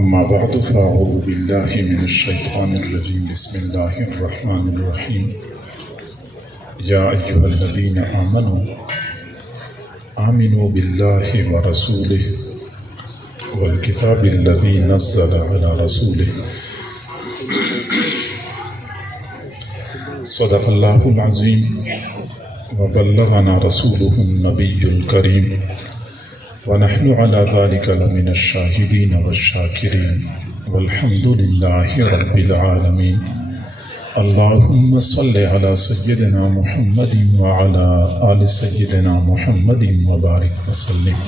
أما بعد فأعوذ بالله من الشيطان الرجيم بسم الله الرحمن الرحيم يا أيها الذين آمنوا بالله ورسوله والكتاب الذي نزل على رسوله صدق الله العظيم وبلغنا رسوله النبي الكريم ونحن على ذلك لمن الشاهدين والشاكرين والحمد لله رب العالمين اللهم صل على سيدنا محمد وعلى آل سيدنا محمد وبارك وسلم.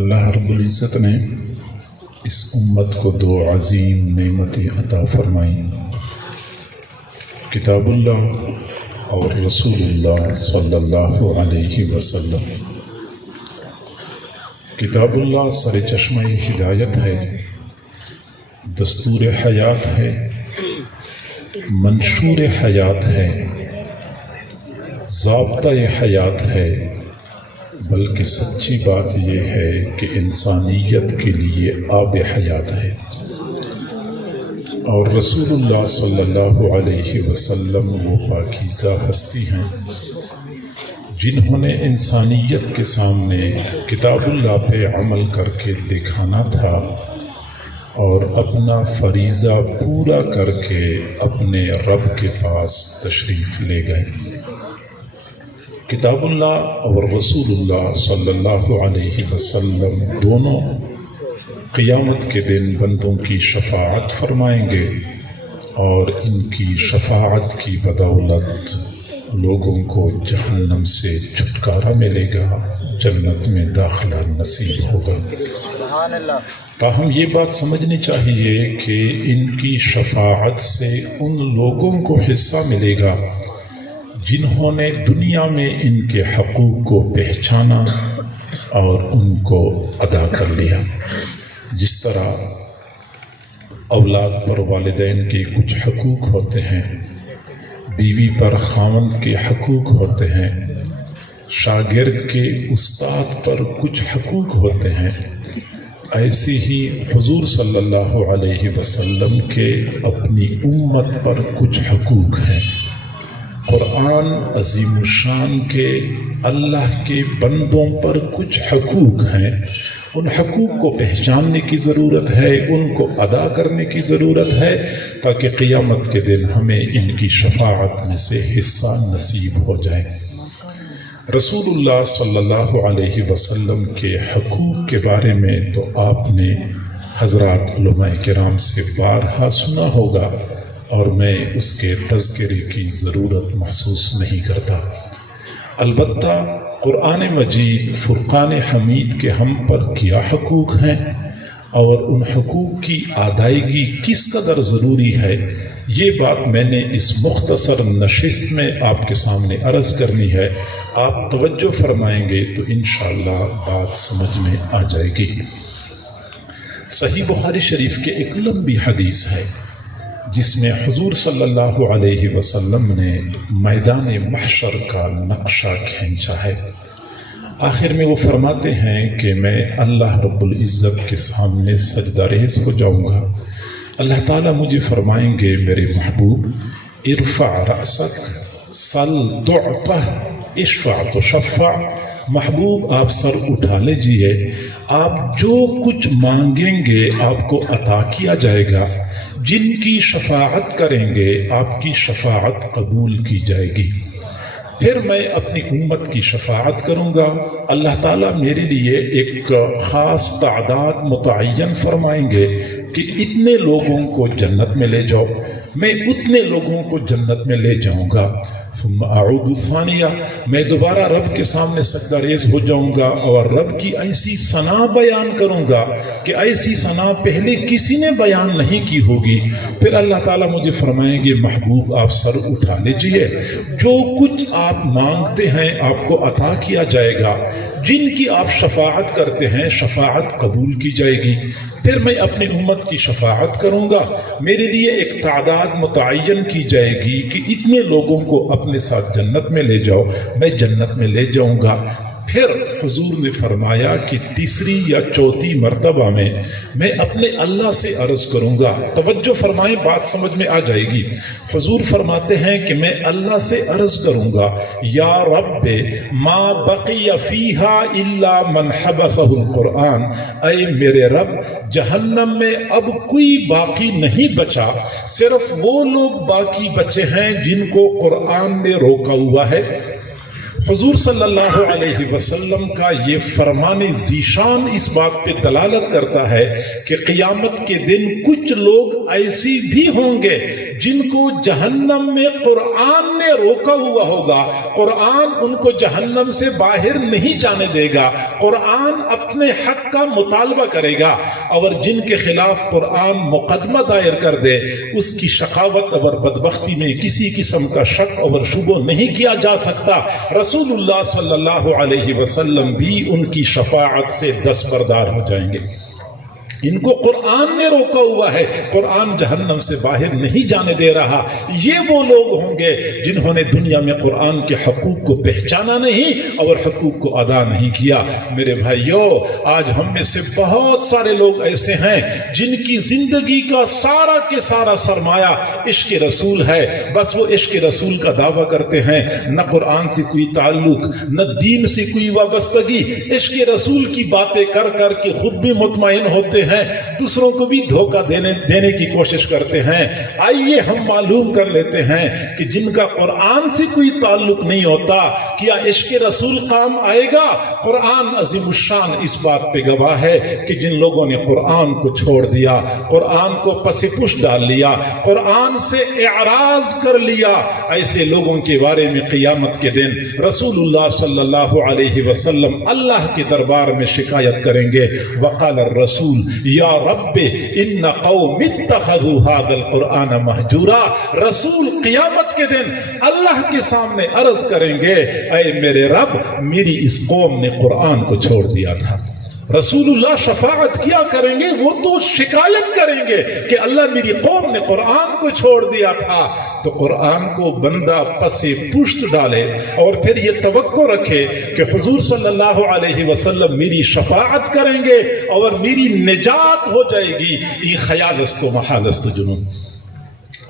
اللہ رب العزت نے اس امت کو دو عظیم نعمتیں عطا فرمائیں، کتاب اللہ اور رسول اللہ صلی اللہ علیہ وسلم۔ کتاب اللہ سر چشمہ ہدایت ہے، دستور حیات ہے، منشور حیات ہے، ضابطہ حیات ہے، بلکہ سچی بات یہ ہے کہ انسانیت کے لیے آب حیات ہے۔ اور رسول اللہ صلی اللہ علیہ وسلم وہ پاکیزہ ہستی ہیں جنہوں نے انسانیت کے سامنے کتاب اللہ پہ عمل کر کے دکھانا تھا اور اپنا فریضہ پورا کر کے اپنے رب کے پاس تشریف لے گئے۔ کتاب اللہ اور رسول اللہ صلی اللہ علیہ وسلم دونوں قیامت کے دن بندوں کی شفاعت فرمائیں گے اور ان کی شفاعت کی بدولت لوگوں کو جہنم سے چھٹکارا ملے گا، جنت میں داخلہ نصیب ہوگا۔ تاہم یہ بات سمجھنی چاہیے کہ ان کی شفاعت سے ان لوگوں کو حصہ ملے گا جنہوں نے دنیا میں ان کے حقوق کو پہچانا اور ان کو ادا کر لیا۔ جس طرح اولاد پر والدین کے کچھ حقوق ہوتے ہیں، بیوی پر خاوند کے حقوق ہوتے ہیں، شاگرد کے استاد پر کچھ حقوق ہوتے ہیں، ایسی ہی حضور صلی اللہ علیہ وسلم کے اپنی امت پر کچھ حقوق ہیں۔ قرآن عظیم الشان کے اللہ کے بندوں پر کچھ حقوق ہیں، ان حقوق کو پہچاننے کی ضرورت ہے، ان کو ادا کرنے کی ضرورت ہے تاکہ قیامت کے دن ہمیں ان کی شفاعت میں سے حصہ نصیب ہو جائے۔ رسول اللہ صلی اللہ علیہ وسلم کے حقوق کے بارے میں تو آپ نے حضرات علماء کرام سے بارہا سنا ہوگا اور میں اس کے تذکرے کی ضرورت محسوس نہیں کرتا۔ البتہ قرآن مجید فرقان حمید کے ہم پر کیا حقوق ہیں اور ان حقوق کی ادائیگی کس قدر ضروری ہے، یہ بات میں نے اس مختصر نشست میں آپ کے سامنے عرض کرنی ہے۔ آپ توجہ فرمائیں گے تو انشاءاللہ بات سمجھ میں آ جائے گی۔ صحیح بخاری شریف کے ایک لمبی حدیث ہے جس میں حضور صلی اللہ علیہ وسلم نے میدان محشر کا نقشہ کھینچا ہے۔ آخر میں وہ فرماتے ہیں کہ میں اللہ رب العزت کے سامنے سجدہ ریز ہو جاؤں گا۔ اللہ تعالیٰ مجھے فرمائیں گے میرے محبوب ارفع رأسک سل تعطہ اشفع تشفع، محبوب آپ سر اٹھا لیجئے، آپ جو کچھ مانگیں گے آپ کو عطا کیا جائے گا، جن کی شفاعت کریں گے آپ کی شفاعت قبول کی جائے گی۔ پھر میں اپنی امت کی شفاعت کروں گا، اللہ تعالیٰ میرے لیے ایک خاص تعداد متعین فرمائیں گے کہ اتنے لوگوں کو جنت میں لے جاؤ، میں اتنے لوگوں کو جنت میں لے جاؤں گا۔ ثم اعود ثانیہ، میں دوبارہ رب کے سامنے سجدہ ریز ہو جاؤں گا اور رب کی ایسی ثنا بیان کروں گا کہ ایسی ثنا پہلے کسی نے بیان نہیں کی ہوگی۔ پھر اللہ تعالیٰ مجھے فرمائیں گے محبوب آپ سر اٹھا لیجئے، جو کچھ آپ مانگتے ہیں آپ کو عطا کیا جائے گا، جن کی آپ شفاعت کرتے ہیں شفاعت قبول کی جائے گی۔ پھر میں اپنی امت کی شفاعت کروں گا، میرے لیے ایک تعداد متعین کی جائے گی کہ اتنے لوگوں کو اپنے ساتھ جنت میں لے جاؤ، میں جنت میں لے جاؤں گا۔ پھر حضور نے فرمایا کہ تیسری یا چوتھی مرتبہ میں اپنے اللہ سے عرض کروں گا. توجہ فرمائیں، بات سمجھ میں آ جائے گی. حضور فرماتے ہیں کہ میں اللہ سے عرض کروں گا، یا رب ما بقی فیہا الا من حبسہ القرآن، اے میرے رب جہنم میں اب کوئی باقی نہیں بچا، صرف وہ لوگ باقی بچے ہیں جن کو قرآن نے روکا ہوا ہے. حضور صلی اللہ علیہ وسلم کا یہ فرمان ذیشان اس بات پہ دلالت کرتا ہے کہ قیامت کے دن کچھ لوگ ایسی بھی ہوں گے جن کو جہنم میں قرآن نے روکا ہوا ہوگا. قرآن ان کو جہنم سے باہر نہیں جانے دے گا، قرآن اپنے حق کا مطالبہ کرے گا، اور جن کے خلاف قرآن مقدمہ دائر کر دے اس کی شقاوت اور بدبختی میں کسی قسم کا شک اور شبہ نہیں کیا جا سکتا. رسول اللہ صلی اللہ علیہ وسلم بھی ان کی شفاعت سے دستبردار ہو جائیں گے. ان کو قرآن نے روکا ہوا ہے، قرآن جہنم سے باہر نہیں جانے دے رہا. یہ وہ لوگ ہوں گے جنہوں نے دنیا میں قرآن کے حقوق کو پہچانا نہیں اور حقوق کو ادا نہیں کیا. میرے بھائیو، آج ہم میں سے بہت سارے لوگ ایسے ہیں جن کی زندگی کا سارا کے سارا سرمایہ عشق رسول ہے. بس وہ عشق رسول کا دعویٰ کرتے ہیں، نہ قرآن سے کوئی تعلق، نہ دین سے کوئی وابستگی. عشق رسول کی باتیں کر کر کے خود بھی مطمئن ہوتے ہیں، دوسروں کو بھی دھوکہ دینے کی کوشش کرتے ہیں. آئیے ہم معلوم کر لیتے ہیں کہ جن کا قرآن سے کوئی تعلق نہیں ہوتا، کیا عشق رسول کام آئے گا؟ قرآن عظیم الشان اس بات پہ گواہ ہے کہ جن لوگوں نے قرآن کو چھوڑ دیا، قرآن کو پس پش ڈال لیا، قرآن سے اعراض کر لیا، ایسے لوگوں کے بارے میں قیامت کے دن رسول اللہ صلی اللہ علیہ وسلم اللہ کے دربار میں شکایت کریں گے. وقال الرسول یا رب ان قوم اتخذوا هذا القرآن مہجورا. رسول قیامت کے دن اللہ کے سامنے عرض کریں گے، اے میرے رب میری اس قوم نے قرآن کو چھوڑ دیا تھا. رسول اللہ شفاعت کیا کریں گے، وہ تو شکایت کریں گے کہ اللہ میری قوم نے قرآن کو چھوڑ دیا تھا. تو قرآن کو بندہ پس پشت ڈالے اور پھر یہ توقع رکھے کہ حضور صلی اللہ علیہ وسلم میری شفاعت کریں گے اور میری نجات ہو جائے گی. یہ خیال است و محال است و جنون.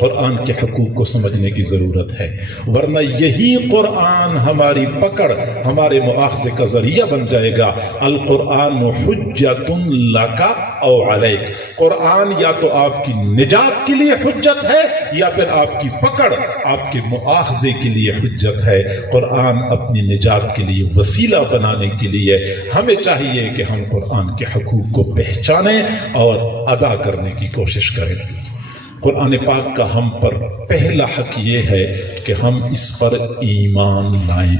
قرآن کے حقوق کو سمجھنے کی ضرورت ہے، ورنہ یہی قرآن ہماری پکڑ، ہمارے مؤاخذے کا ذریعہ بن جائے گا. القرآن حجت لک او علیک. قرآن یا تو آپ کی نجات کے لیے حجت ہے یا پھر آپ کی پکڑ، آپ کے مؤاخذے کے لیے حجت ہے. قرآن اپنی نجات کے لیے وسیلہ بنانے کے لیے ہمیں چاہیے کہ ہم قرآن کے حقوق کو پہچانیں اور ادا کرنے کی کوشش کریں. قرآن پاک کا ہم پر پہلا حق یہ ہے کہ ہم اس پر ایمان لائیں.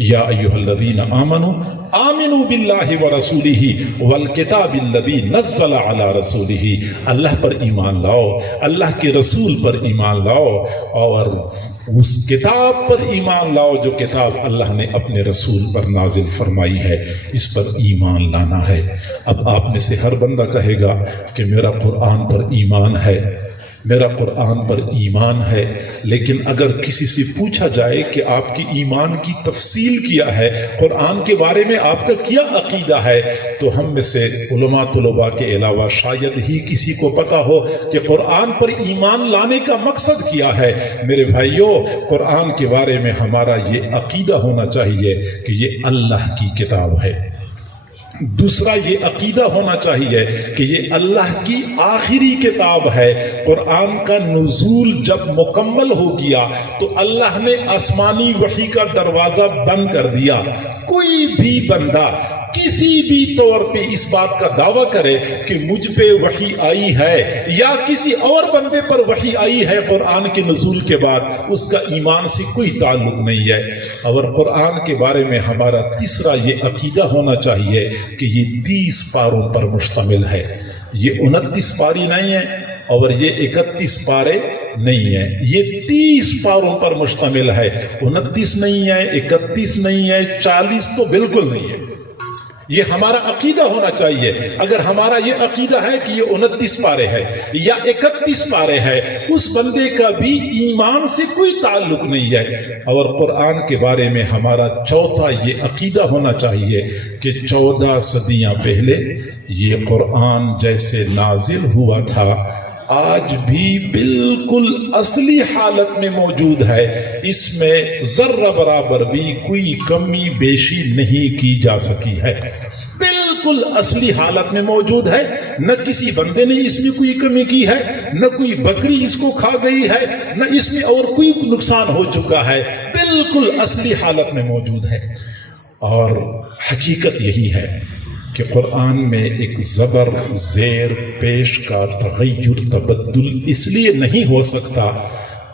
یا ایھا الذین آمنوا آمنوا باللہ ورسولہ والکتاب الذی نزل علی رسولہ. اللہ پر ایمان لاؤ، اللہ کے رسول پر ایمان لاؤ اور اس کتاب پر ایمان لاؤ جو کتاب اللہ نے اپنے رسول پر نازل فرمائی ہے. اس پر ایمان لانا ہے. اب آپ میں سے ہر بندہ کہے گا کہ میرا قرآن پر ایمان ہے، میرا قرآن پر ایمان ہے، لیکن اگر کسی سے پوچھا جائے کہ آپ کی ایمان کی تفصیل کیا ہے، قرآن کے بارے میں آپ کا کیا عقیدہ ہے، تو ہم میں سے علماء طلباء کے علاوہ شاید ہی کسی کو پتا ہو کہ قرآن پر ایمان لانے کا مقصد کیا ہے. میرے بھائیوں، قرآن کے بارے میں ہمارا یہ عقیدہ ہونا چاہیے کہ یہ اللہ کی کتاب ہے. دوسرا یہ عقیدہ ہونا چاہیے کہ یہ اللہ کی آخری کتاب ہے. قرآن کا نزول جب مکمل ہو گیا تو اللہ نے آسمانی وحی کا دروازہ بند کر دیا. کوئی بھی بندہ کسی بھی طور پہ اس بات کا دعویٰ کرے کہ مجھ پہ وحی آئی ہے یا کسی اور بندے پر وحی آئی ہے قرآن کے نزول کے بعد، اس کا ایمان سے کوئی تعلق نہیں ہے. اور قرآن کے بارے میں ہمارا تیسرا یہ عقیدہ ہونا چاہیے کہ یہ 30 پاروں پر مشتمل ہے. یہ 29 پاری نہیں ہے اور یہ 31 پارے نہیں ہے، یہ 30 پاروں پر مشتمل ہے. 29 نہیں ہے، 31 نہیں ہے، 40 تو بالکل نہیں ہے. یہ ہمارا عقیدہ ہونا چاہیے. اگر ہمارا یہ عقیدہ ہے کہ یہ 29 پارے ہے یا 31 پارے ہے، اس بندے کا بھی ایمان سے کوئی تعلق نہیں ہے. اور قرآن کے بارے میں ہمارا چوتھا یہ عقیدہ ہونا چاہیے کہ 14 صدیاں پہلے یہ قرآن جیسے نازل ہوا تھا آج بھی بالکل اصلی حالت میں موجود ہے. اس میں ذرہ برابر بھی کوئی کمی بیشی نہیں کی جا سکی ہے. بالکل اصلی حالت میں موجود ہے. نہ کسی بندے نے اس میں کوئی کمی کی ہے، نہ کوئی بکری اس کو کھا گئی ہے، نہ اس میں اور کوئی نقصان ہو چکا ہے. بالکل اصلی حالت میں موجود ہے. اور حقیقت یہی ہے کہ قرآن میں ایک زبر زیر پیش کا تغیر تبدل اس لیے نہیں ہو سکتا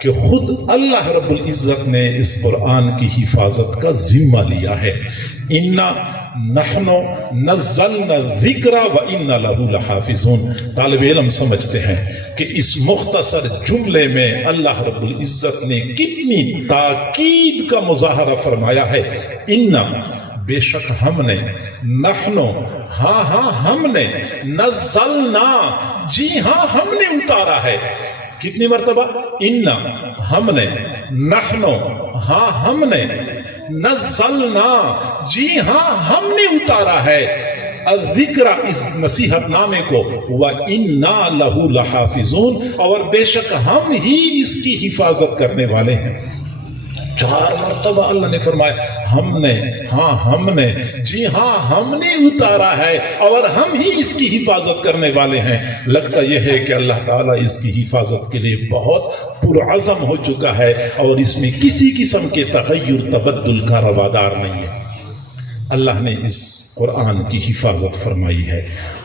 کہ خود اللہ رب العزت نے اس قرآن کی حفاظت کا ذمہ لیا ہے. اِنَّا نَحْنُ نَزَّلْنَا الذِّكْرَ وَإِنَّا لَهُ لَحَافِظُونَ. طالب علم سمجھتے ہیں کہ اس مختصر جملے میں اللہ رب العزت نے کتنی تاکید کا مظاہرہ فرمایا ہے. اِنَّا بے شک ہم نے، نحنو ہاں ہم نے، نزلنا جی ہاں ہم نے اتارا ہے. کتنی مرتبہ؟ انا ہم نے، نحنو ہاں ہم نے، نزلنا جی ہاں ہم نے اتارا ہے الذکر اس نصیحت نامے کو، وَإِنَّا لَهُ لَحَافِظُونَ اور بے شک ہم ہی اس کی حفاظت کرنے والے ہیں. 4 مرتبہ اللہ نے فرمایا ہم نے، ہاں ہم نے، جی ہاں ہم نے اتارا ہے اور ہم ہی اس کی حفاظت کرنے والے ہیں. لگتا یہ ہے کہ اللہ تعالیٰ اس کی حفاظت کے لیے بہت پرعزم ہو چکا ہے اور اس میں کسی قسم کے تغیر تبدل کا روادار نہیں ہے. اللہ نے اس قرآن کی حفاظت فرمائی ہے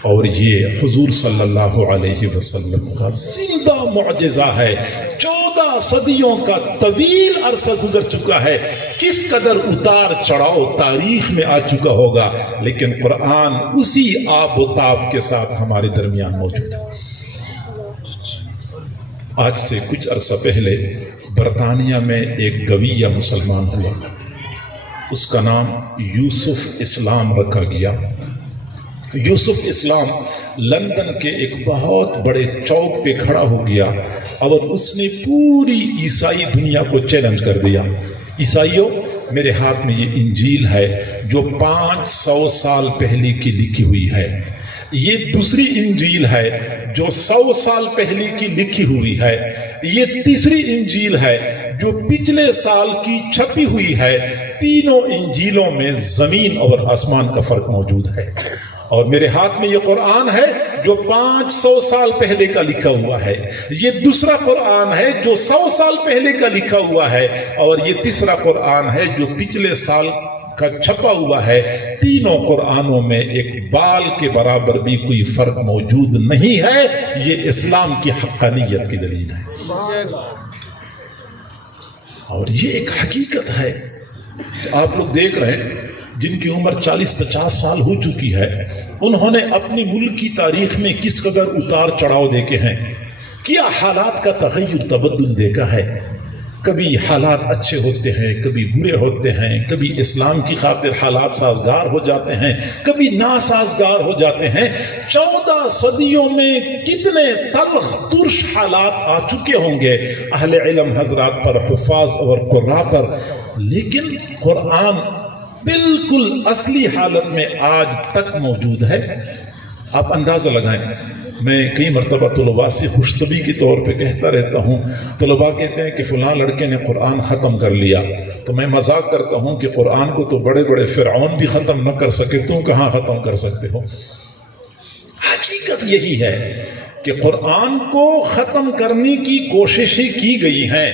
اور یہ حضور صلی اللہ علیہ وسلم کا زندہ معجزہ ہے. 14 صدیوں کا طویل عرصہ گزر چکا ہے. کس قدر اتار چڑھاؤ تاریخ میں آ چکا ہوگا، لیکن قرآن اسی آب و تاب کے ساتھ ہمارے درمیان موجود ہے. آج سے کچھ عرصہ پہلے برطانیہ میں ایک گویہ مسلمان ہوا. اس کا نام یوسف اسلام رکھا گیا. یوسف اسلام لندن کے ایک بہت بڑے چوک پہ کھڑا ہو گیا اور اس نے پوری عیسائی دنیا کو چیلنج کر دیا. عیسائیوں، میرے ہاتھ میں یہ انجیل ہے جو 500 سال پہلے کی لکھی ہوئی ہے. یہ دوسری انجیل ہے جو 100 سال پہلے کی لکھی ہوئی ہے. یہ تیسری انجیل ہے جو پچھلے سال کی چھپی ہوئی ہے. تینوں انجیلوں میں زمین اور آسمان کا فرق موجود ہے. اور میرے ہاتھ میں یہ قرآن ہے جو 500 سال پہلے کا لکھا ہوا ہے. یہ دوسرا قرآن ہے جو 100 سال پہلے کا لکھا ہوا ہے اور یہ تیسرا قرآن ہے جو پچھلے سال کا چھپا ہوا ہے. تینوں قرآنوں میں ایک بال کے برابر بھی کوئی فرق موجود نہیں ہے. یہ اسلام کی حقانیت کی دلیل ہے. اور یہ ایک حقیقت ہے کہ آپ لوگ دیکھ رہے ہیں جن کی عمر 40-50 سال ہو چکی ہے، انہوں نے اپنی ملک کی تاریخ میں کس قدر اتار چڑھاؤ دیکھے ہیں، کیا حالات کا تغیر تبدل دیکھا ہے. کبھی حالات اچھے ہوتے ہیں، کبھی برے ہوتے ہیں، کبھی اسلام کی خاطر حالات سازگار ہو جاتے ہیں، کبھی ناسازگار ہو جاتے ہیں. 14 صدیوں میں کتنے تلخ ترش حالات آ چکے ہوں گے اہل علم حضرات پر، حفاظ اور قراء پر، لیکن قرآن بالکل اصلی حالت میں آج تک موجود ہے. آپ اندازہ لگائیں، میں کئی مرتبہ طلباء سے خوشطبی کے طور پہ کہتا رہتا ہوں. طلباء کہتے ہیں کہ فلاں لڑکے نے قرآن ختم کر لیا، تو میں مذاق کرتا ہوں کہ قرآن کو تو بڑے بڑے فرعون بھی ختم نہ کر سکے، تم کہاں ختم کر سکتے ہو. حقیقت یہی ہے کہ قرآن کو ختم کرنے کی کوششیں کی گئی ہیں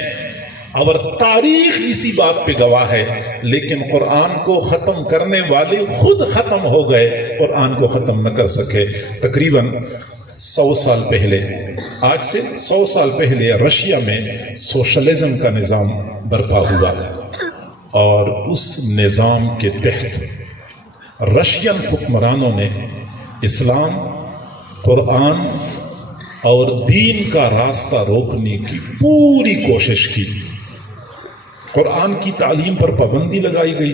اور تاریخ اسی بات پہ گواہ ہے، لیکن قرآن کو ختم کرنے والے خود ختم ہو گئے، قرآن کو ختم نہ کر سکے. تقریباً 100 سال پہلے، آج سے 100 سال پہلے رشیا میں سوشلزم کا نظام برپا ہوا اور اس نظام کے تحت رشین حکمرانوں نے اسلام، قرآن اور دین کا راستہ روکنے کی پوری کوشش کی. قرآن کی تعلیم پر پابندی لگائی گئی،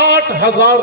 8000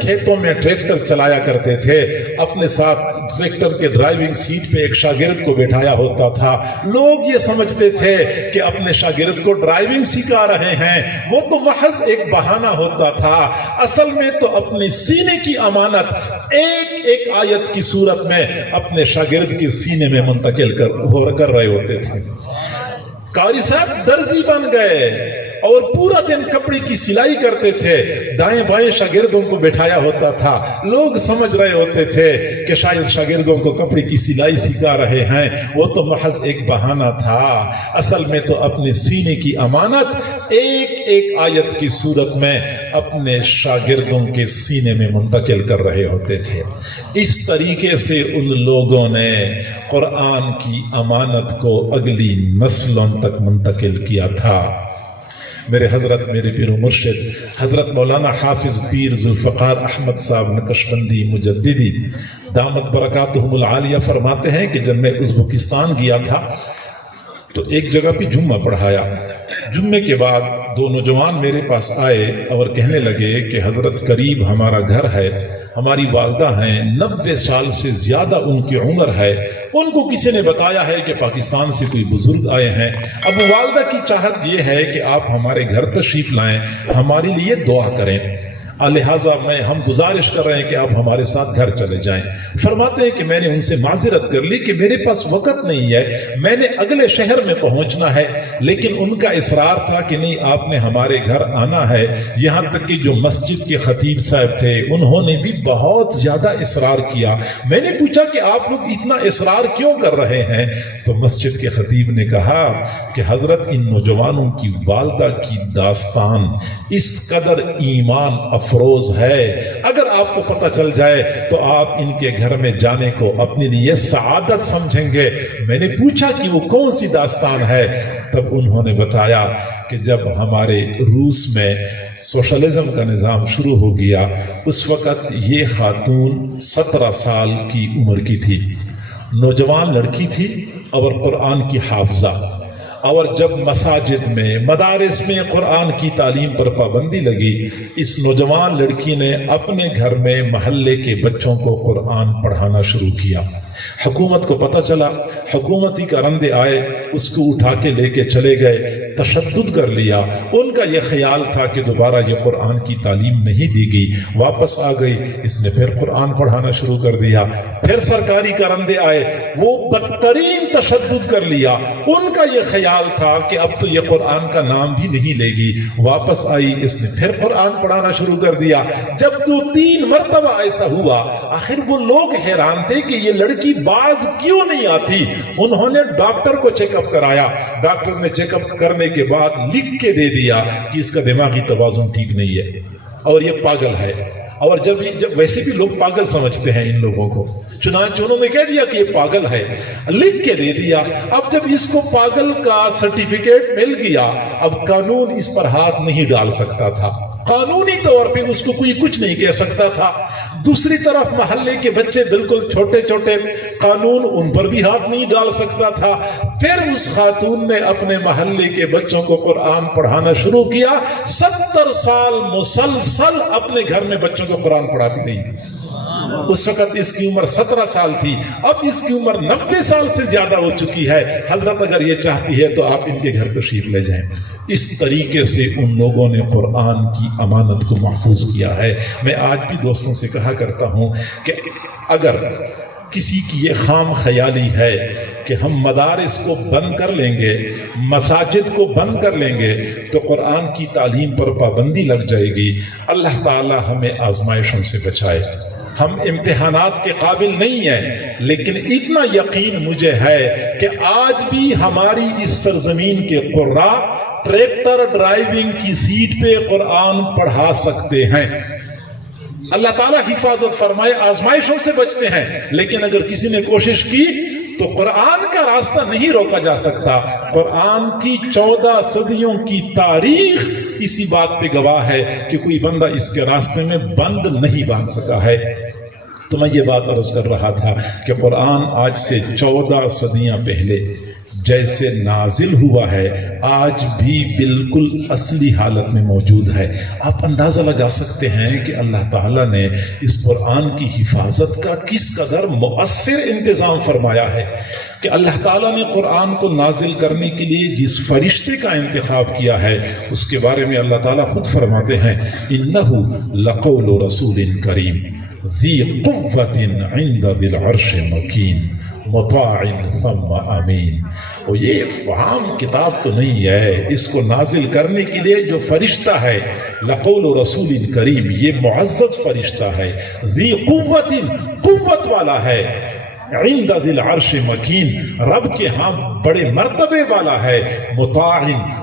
کھیتوں میں ٹریکٹر چلایا کرتے تھے، اپنے ساتھ ٹریکٹر کے ڈرائیونگ سیٹ پہ ایک شاگرد کو بٹھایا ہوتا تھا۔ لوگ یہ سمجھتے تھے کہ اپنے شاگرد کو ڈرائیونگ سکھا رہے ہیں، وہ تو محض ایک بہانہ ہوتا تھا، اصل میں تو اپنی سینے کی امانت ایک ایک آیت کی صورت میں اپنے شاگرد کے سینے میں منتقل کر رہے ہوتے تھے۔ قاری صاحب درزی بن گئے اور پورا دن کپڑے کی سلائی کرتے تھے، دائیں بائیں شاگردوں کو بٹھایا ہوتا تھا۔ لوگ سمجھ رہے ہوتے تھے کہ شاید شاگردوں کو کپڑے کی سلائی سکھا رہے ہیں، وہ تو محض ایک بہانہ تھا، اصل میں تو اپنے سینے کی امانت ایک ایک آیت کی صورت میں اپنے شاگردوں کے سینے میں منتقل کر رہے ہوتے تھے۔ اس طریقے سے ان لوگوں نے قرآن کی امانت کو اگلی نسلوں تک منتقل کیا تھا۔ میرے حضرت، میرے پیر و مرشد حضرت مولانا حافظ پیر ذوالفقار احمد صاحب نقشبندی مجددی دامت برکاتہم العالیہ فرماتے ہیں کہ جب میں ازبکستان گیا تھا تو ایک جگہ پہ جمعہ پڑھایا۔ جمعے کے بعد دو نوجوان میرے پاس آئے اور کہنے لگے کہ حضرت قریب ہمارا گھر ہے، ہماری والدہ ہیں، 90 سال سے زیادہ ان کی عمر ہے، ان کو کسی نے بتایا ہے کہ پاکستان سے کوئی بزرگ آئے ہیں، اب والدہ کی چاہت یہ ہے کہ آپ ہمارے گھر تشریف لائیں، ہمارے لیے دعا کریں، لہٰذا ہم گزارش کر رہے ہیں کہ آپ ہمارے ساتھ گھر چلے جائیں۔ فرماتے ہیں کہ میں نے ان سے معذرت کر لی کہ میرے پاس وقت نہیں ہے، میں نے اگلے شہر میں پہنچنا ہے، لیکن ان کا اصرار تھا کہ نہیں آپ نے ہمارے گھر آنا ہے۔ یہاں تک کہ جو مسجد کے خطیب صاحب تھے انہوں نے بھی بہت زیادہ اصرار کیا۔ میں نے پوچھا کہ آپ لوگ اتنا اصرار کیوں کر رہے ہیں؟ تو مسجد کے خطیب نے کہا کہ حضرت ان نوجوانوں کی والدہ کی داستان اس قدر ایمان افروز ہے، اگر آپ کو پتہ چل جائے تو آپ ان کے گھر میں جانے کو اپنے لیے سعادت سمجھیں گے۔ میں نے پوچھا کہ وہ کون سی داستان ہے؟ تب انہوں نے بتایا کہ جب ہمارے روس میں سوشلزم کا نظام شروع ہو گیا، اس وقت یہ خاتون 17 سال کی عمر کی تھی، نوجوان لڑکی تھی اور قرآن کی حافظہ، اور جب مساجد میں مدارس میں قرآن کی تعلیم پر پابندی لگی، اس نوجوان لڑکی نے اپنے گھر میں محلے کے بچوں کو قرآن پڑھانا شروع کیا۔ حکومت کو پتہ چلا، حکومتی کارندے آئے، اس کو اٹھا کے لے کے چلے گئے، تشدد کر لیا۔ ان کا یہ خیال تھا کہ دوبارہ یہ قرآن کی تعلیم نہیں دی گئی، واپس آ گئی، اس نے پھر قرآن پڑھانا شروع کر دیا۔ پھر سرکاری کارندے آئے، وہ بدترین تشدد کر لیا۔ ان کا یہ خیال تھا کہ اب تو یہ قرآن کا نام بھی نہیں لے گی، واپس آئی، اس نے پھر قرآن پڑھانا شروع کر دیا۔ جب 2-3 مرتبہ ایسا ہوا، آخر وہ لوگ حیران تھے کہ یہ لڑکی باز کیوں نہیں آتی۔ انہوں نے ڈاکٹر کو چیک اپ کرایا، ڈاکٹر نے چیک اپ کرنے کے بعد لکھ کے دے دیا کہ اس کا دماغی توازن ٹھیک نہیں ہے اور یہ پاگل ہے۔ اور جب ویسے بھی لوگ پاگل سمجھتے ہیں ان لوگوں کو، چنانچہ انہوں نے کہہ دیا کہ یہ پاگل ہے، لکھ کے دے دیا۔ اب جب اس کو پاگل کا سرٹیفکیٹ مل گیا، اب قانون اس پر ہاتھ نہیں ڈال سکتا تھا، قانونی طور پہ اس کو کوئی کچھ نہیں کہہ سکتا تھا۔ دوسری طرف محلے کے بچے بالکل چھوٹے چھوٹے، قانون ان پر بھی ہاتھ نہیں ڈال سکتا تھا۔ پھر اس خاتون نے اپنے محلے کے بچوں کو قرآن پڑھانا شروع کیا، 70 سال مسلسل اپنے گھر میں بچوں کو قرآن پڑھاتی رہی۔ اس وقت اس کی عمر 17 سال تھی، اب اس کی عمر 90 سال سے زیادہ ہو چکی ہے۔ حضرت اگر یہ چاہتی ہے تو آپ ان کے گھر تشریف لے جائیں۔ اس طریقے سے ان لوگوں نے قرآن کی امانت کو محفوظ کیا ہے۔ میں آج بھی دوستوں سے کہا کرتا ہوں کہ اگر کسی کی یہ خام خیالی ہے کہ ہم مدارس کو بند کر لیں گے، مساجد کو بند کر لیں گے تو قرآن کی تعلیم پر پابندی لگ جائے گی، اللہ تعالی ہمیں آزمائشوں سے بچائے۔ ہم امتحانات کے قابل نہیں ہیں، لیکن اتنا یقین مجھے ہے کہ آج بھی ہماری اس سرزمین کے قراء ٹریکٹر ڈرائیونگ کی سیٹ پہ قرآن پڑھا سکتے ہیں۔ اللہ تعالیٰ حفاظت فرمائے، آزمائشوں سے بچتے ہیں، لیکن اگر کسی نے کوشش کی تو قرآن کا راستہ نہیں روکا جا سکتا۔ قرآن کی 14 صدیوں کی تاریخ اسی بات پہ گواہ ہے کہ کوئی بندہ اس کے راستے میں بند نہیں باندھ سکا ہے۔ تو میں یہ بات عرض کر رہا تھا کہ قرآن آج سے 14 صدیاں پہلے جیسے نازل ہوا ہے آج بھی بالکل اصلی حالت میں موجود ہے۔ آپ اندازہ لگا سکتے ہیں کہ اللہ تعالیٰ نے اس قرآن کی حفاظت کا کس قدر مؤثر انتظام فرمایا ہے کہ اللہ تعالیٰ نے قرآن کو نازل کرنے کے لیے جس فرشتے کا انتخاب کیا ہے اس کے بارے میں اللہ تعالیٰ خود فرماتے ہیں إِنَّهُ لَقَوْلُ رَسُولٍ كَرِيمٍ ذِي قُوَّةٍ عِنْدَ ذِي الْعَرْشِ مَكِينٍ مطاع ثم امین۔ اور یہ عام کتاب تو نہیں ہے، اس کو نازل کرنے کے لیے جو فرشتہ ہے لقول رسول کریم، یہ معزز فرشتہ ہے، ذی قوت، قوت والا ہے، عند ذی العرش مکین، رب کے ہاں بڑے مرتبے والا ہے، مطاع،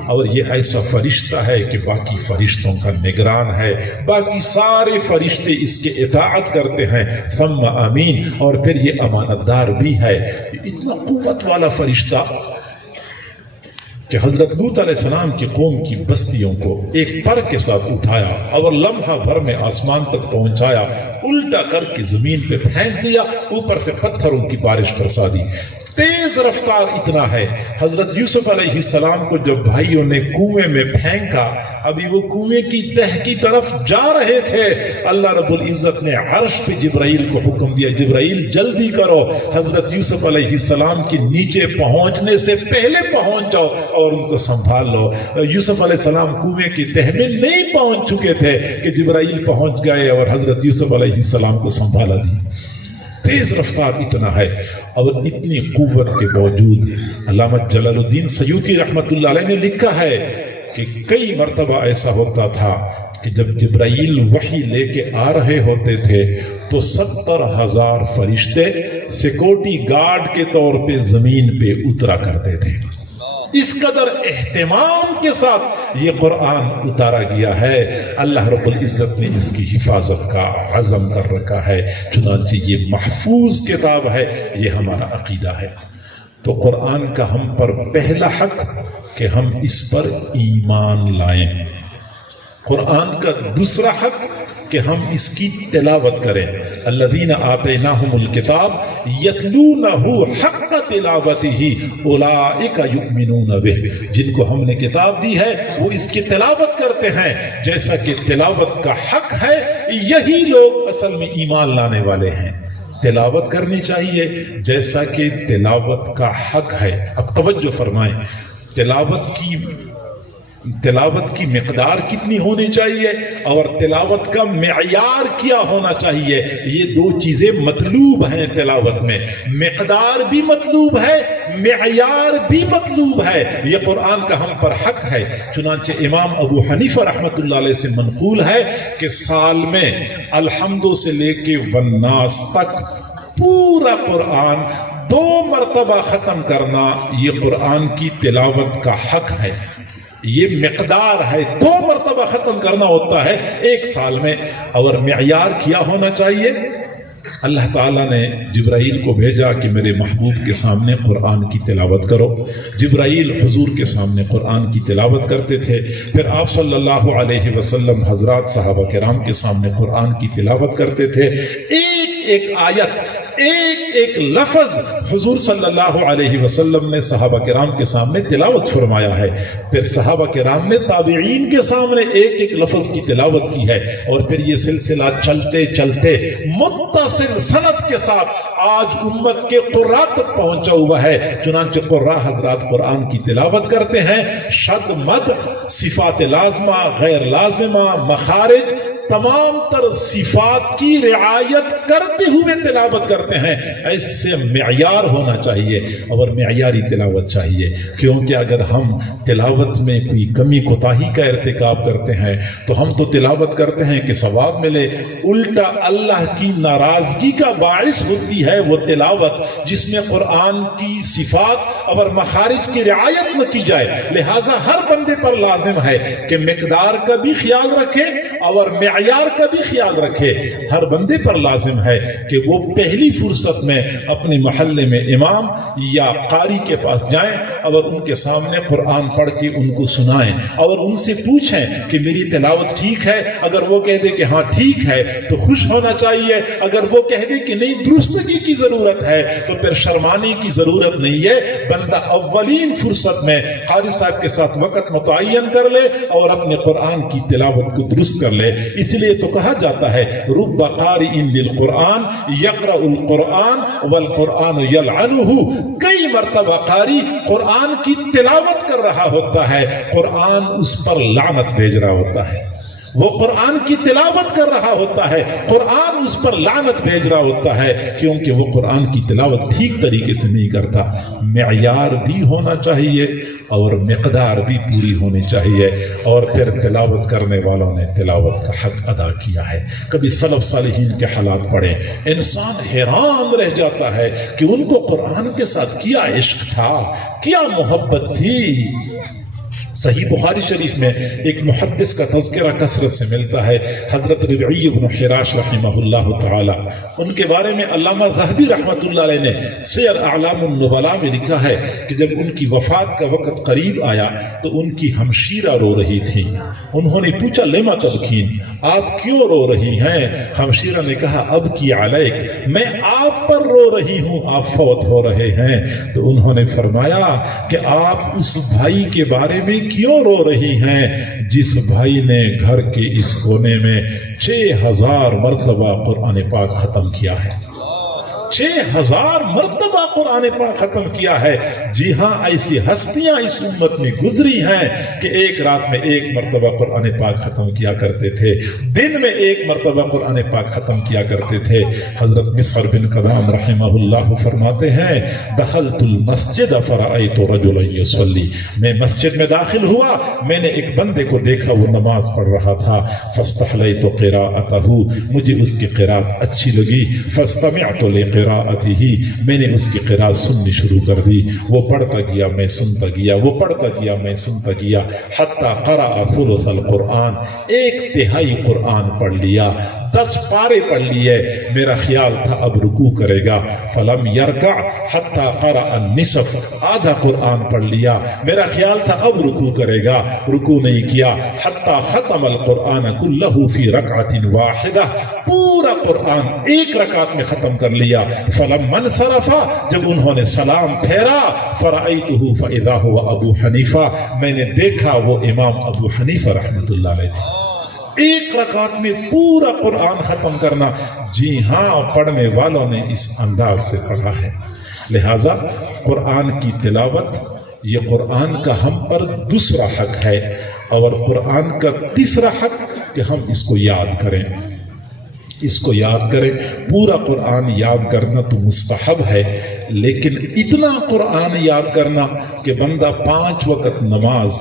اور یہ ایسا فرشتہ ہے کہ باقی فرشتوں کا نگران ہے، باقی سارے فرشتے اس کے اطاعت کرتے ہیں، ثم امین، اور پھر یہ امانت دار بھی ہے۔ اتنا قوت والا فرشتہ کہ حضرت لوط علیہ السلام کی قوم کی بستیوں کو ایک پر کے ساتھ اٹھایا اور لمحہ بھر میں آسمان تک پہنچایا، الٹا کر کے زمین پہ پھینک دیا، اوپر سے پتھروں کی بارش برسا دی۔ تیز رفتار اتنا ہے، حضرت یوسف علیہ السلام کو جب بھائیوں نے کنویں میں پھینکا، ابھی وہ کنویں کی تہ کی طرف جا رہے تھے، اللہ رب العزت نے عرش پہ جبرائیل کو حکم دیا، جبرائیل جلدی کرو، حضرت یوسف علیہ السلام کے نیچے پہنچنے سے پہلے پہنچ جاؤ اور ان کو سنبھال لو۔ یوسف علیہ السلام کنویں کی تہ میں نہیں پہنچ چکے تھے کہ جبرائیل پہنچ گئے اور حضرت یوسف علیہ السلام کو سنبھالا دی۔ تیز رفتار اتنا ہے، اور اتنی قوت کے باوجود علامہ جلال الدین سیوطی رحمۃ اللہ علیہ نے لکھا ہے کہ کئی مرتبہ ایسا ہوتا تھا کہ جب جبرائیل وحی لے کے آ رہے ہوتے تھے تو 70,000 فرشتے سیکورٹی گارڈ کے طور پہ زمین پہ اترا کرتے تھے۔ اس قدر اہتمام کے ساتھ یہ قرآن اتارا گیا ہے، اللہ رب العزت نے اس کی حفاظت کا عزم کر رکھا ہے، چنانچہ یہ محفوظ کتاب ہے، یہ ہمارا عقیدہ ہے۔ تو قرآن کا ہم پر پہلا حق کہ ہم اس پر ایمان لائیں، قرآن کا دوسرا حق کہ ہم اس کی تلاوت کریں، الذین آتیناہم الکتاب یتلونہ حق تلاوتہ اولئک یؤمنون بہ، جن کو ہم نے کتاب دی ہے وہ اس کی تلاوت کرتے ہیں جیسا کہ تلاوت کا حق ہے، یہی لوگ اصل میں ایمان لانے والے ہیں۔ تلاوت کرنی چاہیے جیسا کہ تلاوت کا حق ہے۔ اب توجہ فرمائیں، تلاوت کی مقدار کتنی ہونی چاہیے اور تلاوت کا معیار کیا ہونا چاہیے، یہ دو چیزیں مطلوب ہیں تلاوت میں، مقدار بھی مطلوب ہے، معیار بھی مطلوب ہے، یہ قرآن کا ہم پر حق ہے۔ چنانچہ امام ابو حنیفہ رحمۃ اللہ علیہ سے منقول ہے کہ سال میں الحمد سے لے کے والناس تک پورا قرآن 2 مرتبہ ختم کرنا یہ قرآن کی تلاوت کا حق ہے، یہ مقدار ہے، 2 مرتبہ ختم کرنا ہوتا ہے ایک سال میں۔ اور معیار کیا ہونا چاہیے، اللہ تعالیٰ نے جبرائیل کو بھیجا کہ میرے محبوب کے سامنے قرآن کی تلاوت کرو، جبرائیل حضور کے سامنے قرآن کی تلاوت کرتے تھے، پھر آپ صلی اللہ علیہ وسلم حضرات صحابہ کرام کے سامنے قرآن کی تلاوت کرتے تھے، ایک ایک آیت، ایک ایک لفظ حضور صلی اللہ علیہ وسلم نے صحابہ کرام کے سامنے تلاوت فرمایا ہے، پھر صحابہ کرام نے تابعین کے سامنے ایک ایک لفظ کی تلاوت کی ہے، اور پھر یہ سلسلہ چلتے چلتے متصل سند کے ساتھ آج امت کے قراء تک پہنچا ہوا ہے۔ چنانچہ قراء حضرات قرآن کی تلاوت کرتے ہیں، شد مد، صفات لازمہ غیر لازمہ، مخارج، تمام تر صفات کی رعایت کرتے ہوئے تلاوت کرتے ہیں۔ ایسے معیار ہونا چاہیے اور معیاری تلاوت چاہیے، کیونکہ اگر ہم تلاوت میں کوئی کمی کوتاہی کا ارتکاب کرتے ہیں تو ہم تو تلاوت کرتے ہیں کہ ثواب ملے، الٹا اللہ کی ناراضگی کا باعث ہوتی ہے وہ تلاوت جس میں قرآن کی صفات اور مخارج کی رعایت نہ کی جائے۔ لہٰذا ہر بندے پر لازم ہے کہ مقدار کا بھی خیال رکھے اور معیار کا بھی خیال رکھے۔ ہر بندے پر لازم ہے کہ وہ پہلی فرصت میں اپنے محلے میں امام یا قاری کے پاس جائیں اور ان کے سامنے قرآن پڑھ کے ان کو سنائیں اور ان سے پوچھیں کہ میری تلاوت ٹھیک ہے۔ اگر وہ کہہ دے کہ ہاں ٹھیک ہے تو خوش ہونا چاہیے، اگر وہ کہہ دے کہ نہیں درستگی کی ضرورت ہے تو پھر شرمانے کی ضرورت نہیں ہے۔ بندہ اولین فرصت میں قاری صاحب کے ساتھ وقت متعین کر لے اور اپنے قرآن کی تلاوت کو درست کر لے۔ اس لیے تو کہا جاتا ہے رب قارئ للقرآن یقرأ القرآن والقرآن یلعنہ، کئی مرتبہ قاری قرآن کی تلاوت کر رہا ہوتا ہے، قرآن اس پر لعنت بھیج رہا ہوتا ہے۔ وہ قرآن کی تلاوت کر رہا ہوتا ہے، قرآن اس پر لعنت بھیج رہا ہوتا ہے، کیونکہ وہ قرآن کی تلاوت ٹھیک طریقے سے نہیں کرتا۔ معیار بھی ہونا چاہیے اور مقدار بھی پوری ہونی چاہیے، اور پھر تلاوت کرنے والوں نے تلاوت کا حق ادا کیا ہے۔ کبھی سلف صالحین کے حالات پڑھیں، انسان حیران رہ جاتا ہے کہ ان کو قرآن کے ساتھ کیا عشق تھا، کیا محبت تھی۔ صحیح بخاری شریف میں ایک محدث کا تذکرہ کثرت سے ملتا ہے، حضرت ربعی بن حراش رحمہ اللہ تعالی، ان کے بارے میں علامہ ذہبی رحمۃ اللہ علیہ نے سیر اعلام النبلاء میں لکھا ہے کہ جب ان کی وفات کا وقت قریب آیا تو ان کی ہمشیرہ رو رہی تھی۔ انہوں نے پوچھا لما تبکین، آپ کیوں رو رہی ہیں؟ ہمشیرہ نے کہا اب کی علیک، میں آپ پر رو رہی ہوں، آپ فوت ہو رہے ہیں۔ تو انہوں نے فرمایا کہ آپ اس بھائی کے بارے میں کیوں رو رہی ہیں جس بھائی نے گھر کے اس کونے میں 6000 مرتبہ قرآن پاک ختم کیا ہے، 6000 مرتبہ قرآن پاک ختم کیا ہے۔ جی ہاں، ایسی ہستیاں اس امت میں گزری ہیں کہ ایک رات میں 1 مرتبہ قرآن پاک ختم کیا کرتے تھے، دن میں 1 مرتبہ قرآن پاک ختم کیا کرتے تھے۔ حضرت مسعر بن قدام رحمہ اللہ فرماتے ہیں دخلت المسجد فرأیت رجلا یصلی، میں مسجد میں داخل ہوا، میں نے ایک بندے کو دیکھا وہ نماز پڑھ رہا تھا، فاستحلیت قراءتہ، مجھے اس کی قراءت اچھی لگی، فاستمعت قراءته، میں نے اس کی قراءت سننی شروع کر دی، وہ پڑھتا گیا میں سنتا گیا، وہ پڑھتا گیا میں سنتا گیا، حتی قرأ ثلث القرآن، 1/3 قرآن پڑھ لیا، 10 پارے پڑھ لیے، میرا خیال تھا اب رکوع کرے گا، فلم یرکع حتی قرأ النصف، آدھا قرآن پڑھ لیا، میرا خیال تھا اب رکوع کرے گا، رکوع نہیں کیا، حتی ختم القرآن کلہ فی رکعت واحدہ، پورا قرآن 1 رکعت میں ختم کر لیا، فلما انصرف، جب انہوں نے سلام پھیرا، فرأیتہ فاذا هو ابو حنیفہ، میں نے دیکھا وہ امام ابو حنیفہ رحمۃ اللہ علیہ تھے۔ 1 رکعت میں پورا قرآن ختم کرنا، جی ہاں، پڑھنے والوں نے اس انداز سے پڑھا ہے۔ لہٰذا قرآن کی تلاوت یہ قرآن کا ہم پر دوسرا حق ہے، اور قرآن کا تیسرا حق کہ ہم اس کو یاد کریں، اس کو یاد کریں۔ پورا قرآن یاد کرنا تو مستحب ہے، لیکن اتنا قرآن یاد کرنا کہ بندہ 5 وقت نماز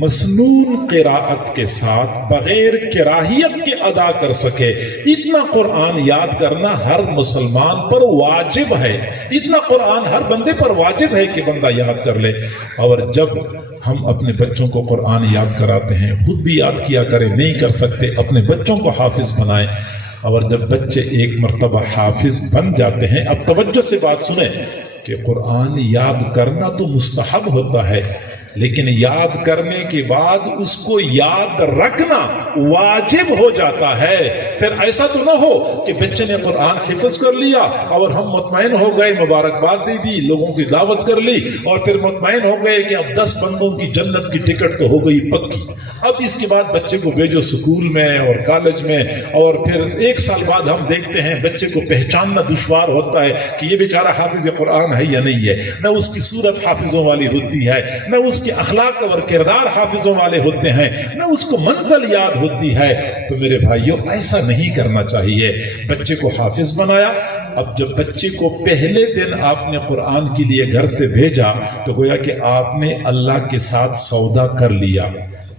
مسنون قراءت کے ساتھ بغیر کراہیت کے ادا کر سکے، اتنا قرآن یاد کرنا ہر مسلمان پر واجب ہے، اتنا قرآن ہر بندے پر واجب ہے کہ بندہ یاد کر لے۔ اور جب ہم اپنے بچوں کو قرآن یاد کراتے ہیں، خود بھی یاد کیا کریں، نہیں کر سکتے اپنے بچوں کو حافظ بنائیں، اور جب بچے 1 مرتبہ حافظ بن جاتے ہیں، اب توجہ سے بات سنیں کہ قرآن یاد کرنا تو مستحب ہوتا ہے، لیکن یاد کرنے کے بعد اس کو یاد رکھنا واجب ہو جاتا ہے۔ پھر ایسا تو نہ ہو کہ بچے نے قرآن حفظ کر لیا اور ہم مطمئن ہو گئے، مبارکباد دے دی، لوگوں کی دعوت کر لی، اور پھر مطمئن ہو گئے کہ اب 10 بندوں کی جنت کی ٹکٹ تو ہو گئی پکی، اب اس کے بعد بچے کو بھیجو سکول میں اور کالج میں، اور پھر 1 سال بعد ہم دیکھتے ہیں بچے کو پہچاننا دشوار ہوتا ہے کہ یہ بیچارہ حافظ قرآن ہے یا نہیں ہے، نہ اس کی صورت حافظوں والی ہوتی ہے، نہ اس کے اخلاق اور کردار حافظوں والے ہوتے ہیں، نہ اس کو منزل یاد ہوتی ہے۔ تو میرے بھائیوں، ایسا نہیں کرنا چاہیے۔ بچے کو حافظ بنایا، اب جب بچے کو پہلے دن آپ نے قرآن کے لیے گھر سے بھیجا تو گویا کہ آپ نے اللہ کے ساتھ سودا کر لیا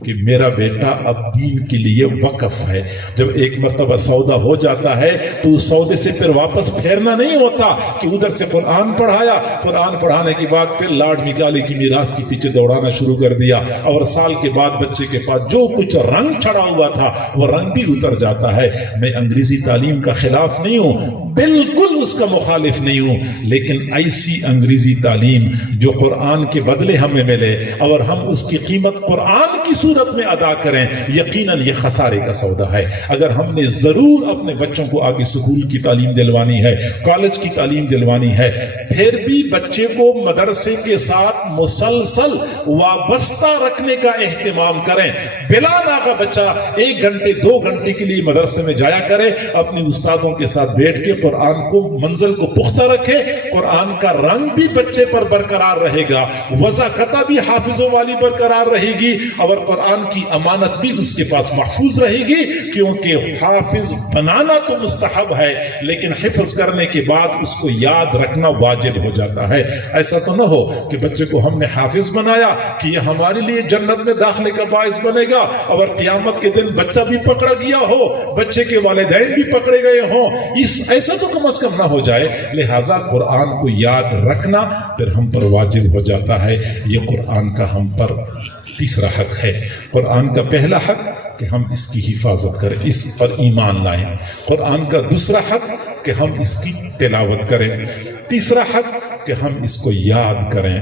کہ میرا بیٹا اب دین کے لیے وقف ہے. جب ایک مرتبہ سودا ہو جاتا ہے تو اس سودے سے پھر واپس پھیرنا نہیں ہوتا کہ ادھر سے قرآن پڑھایا, قرآن پڑھانے کے بعد پھر لاڈ نکالی کی میراث کے پیچھے دوڑانا شروع کر دیا, اور سال کے بعد بچے کے پاس جو کچھ رنگ چڑھا ہوا تھا وہ رنگ بھی اتر جاتا ہے. میں انگریزی تعلیم کا خلاف نہیں ہوں, بالکل اس کا مخالف نہیں ہوں, لیکن ایسی انگریزی تعلیم جو قرآن کے بدلے ہمیں ملے اور ہم اس کی قیمت قرآن کی صورت میں ادا کریں, یقیناً یہ خسارے کا سودا ہے. اگر ہم نے ضرور اپنے بچوں کو آگے سکول کی تعلیم دلوانی ہے, کالج کی تعلیم دلوانی ہے, پھر بھی بچے کو مدرسے کے ساتھ مسلسل وابستہ رکھنے کا اہتمام کریں. بلا ناغہ بچہ 1 گھنٹے 2 گھنٹے کے لیے مدرسے میں جایا کرے, اپنے استادوں کے ساتھ بیٹھ کے قرآن کو منزل کو پختہ رکھے, قرآن کا رنگ بھی بچے پر برقرار رہے گا, وضاحت بھی حافظوں والی برقرار رہے گی, اور قرآن کی امانت بھی اس کے پاس محفوظ رہے گی. کیونکہ حافظ بنانا تو مستحب ہے, لیکن حفظ کرنے کے بعد اس کو یاد رکھنا واجب ہو جاتا ہے. ایسا تو نہ ہو کہ بچے کو ہم نے حافظ بنایا کہ یہ ہمارے لیے جنت میں داخلے کا باعث بنے گا, اور قیامت کے دن بچہ بھی پکڑا گیا ہو, بچے کے والدین بھی پکڑے گئے ہوں. ایسا تو کم از کم نہ ہو جائے. لہٰذا قرآن کو یاد رکھنا پھر ہم پر واجب ہو جاتا ہے. یہ قرآن کا ہم پر تیسرا حق ہے. قرآن کا پہلا حق کہ ہم اس کی حفاظت کریں, اس پر ایمان لائیں. قرآن کا دوسرا حق کہ ہم اس کی تلاوت کریں. تیسرا حق کہ ہم اس کو یاد کریں.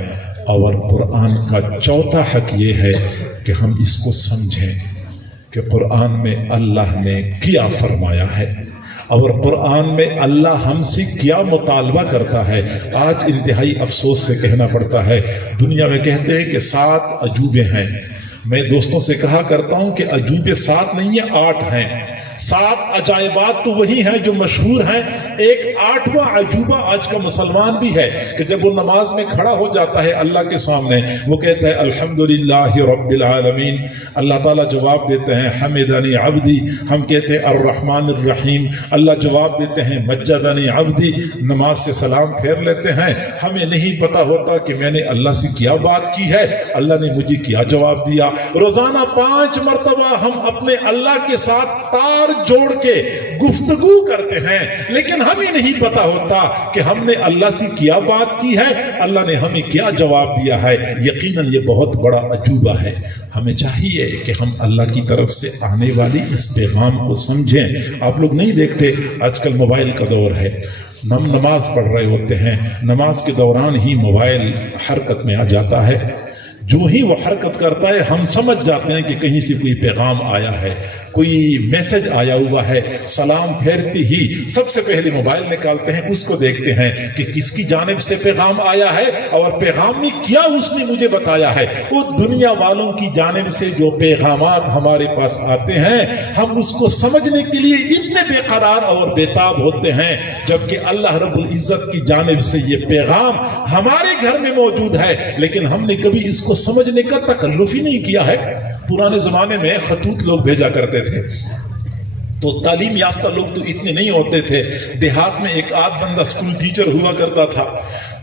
اور قرآن کا چوتھا حق یہ ہے کہ ہم اس کو سمجھیں کہ قرآن میں اللہ نے کیا فرمایا ہے, اور قرآن میں اللہ ہم سے کیا مطالبہ کرتا ہے. آج انتہائی افسوس سے کہنا پڑتا ہے, دنیا میں کہتے ہیں کہ 7 عجوبے ہیں. میں دوستوں سے کہا کرتا ہوں کہ عجوبے 7 نہیں ہیں, 8 ہیں. 7 عجائبات تو وہی ہیں جو مشہور ہیں. ایک 8واں عجوبہ آج کا مسلمان بھی ہے کہ جب وہ نماز میں کھڑا ہو جاتا ہے اللہ کے سامنے, وہ کہتا ہے الحمدللہ رب العالمین. اللہ تعالیٰ جواب دیتے ہیں حمدنی عبدی. ہم کہتے ہیں الرحمن الرحیم. اللہ جواب دیتے ہیں مجدنی عبدی. نماز سے سلام پھیر لیتے ہیں. ہمیں نہیں پتا ہوتا کہ میں نے اللہ سے کیا بات کی ہے, اللہ نے مجھے کیا جواب دیا. روزانہ 5 مرتبہ ہم اپنے اللہ کے ساتھ تار جوڑ کے گفتگو کرتے ہیں, لیکن ہمیں نہیں پتا ہوتا کہ ہم نے اللہ سے کیا بات کی ہے, اللہ نے ہمیں کیا جواب دیا ہے. یقیناً یہ بہت بڑا عجوبہ ہے. ہمیں چاہیے کہ ہم اللہ کی طرف سے آنے والی اس پیغام کو سمجھیں. آپ لوگ نہیں دیکھتے آج کل موبائل کا دور ہے, ہم نماز پڑھ رہے ہوتے ہیں, نماز کے دوران ہی موبائل حرکت میں آ جاتا ہے. جو ہی وہ حرکت کرتا ہے ہم سمجھ جاتے ہیں کہ کہیں سے کوئی پیغام آیا ہے, کوئی میسج آیا ہوا ہے. سلام پھیرتی ہی سب سے پہلے موبائل نکالتے ہیں, اس کو دیکھتے ہیں کہ کس کی جانب سے پیغام آیا ہے اور پیغام میں کیا اس نے مجھے بتایا ہے. وہ دنیا والوں کی جانب سے جو پیغامات ہمارے پاس آتے ہیں ہم اس کو سمجھنے کے لیے اتنے بے قرار اور بےتاب ہوتے ہیں, جبکہ اللہ رب العزت کی جانب سے یہ پیغام ہمارے گھر میں موجود ہے, لیکن ہم نے کبھی اس کو سمجھنے کا تکلف ہی نہیں کیا ہے. پرانے زمانے میں خطوط لوگ بھیجا کرتے تھے, تو تعلیم یافتہ لوگ تو اتنے نہیں ہوتے تھے. دیہات میں ایک آدھ بندہ اسکول ٹیچر ہوا کرتا تھا,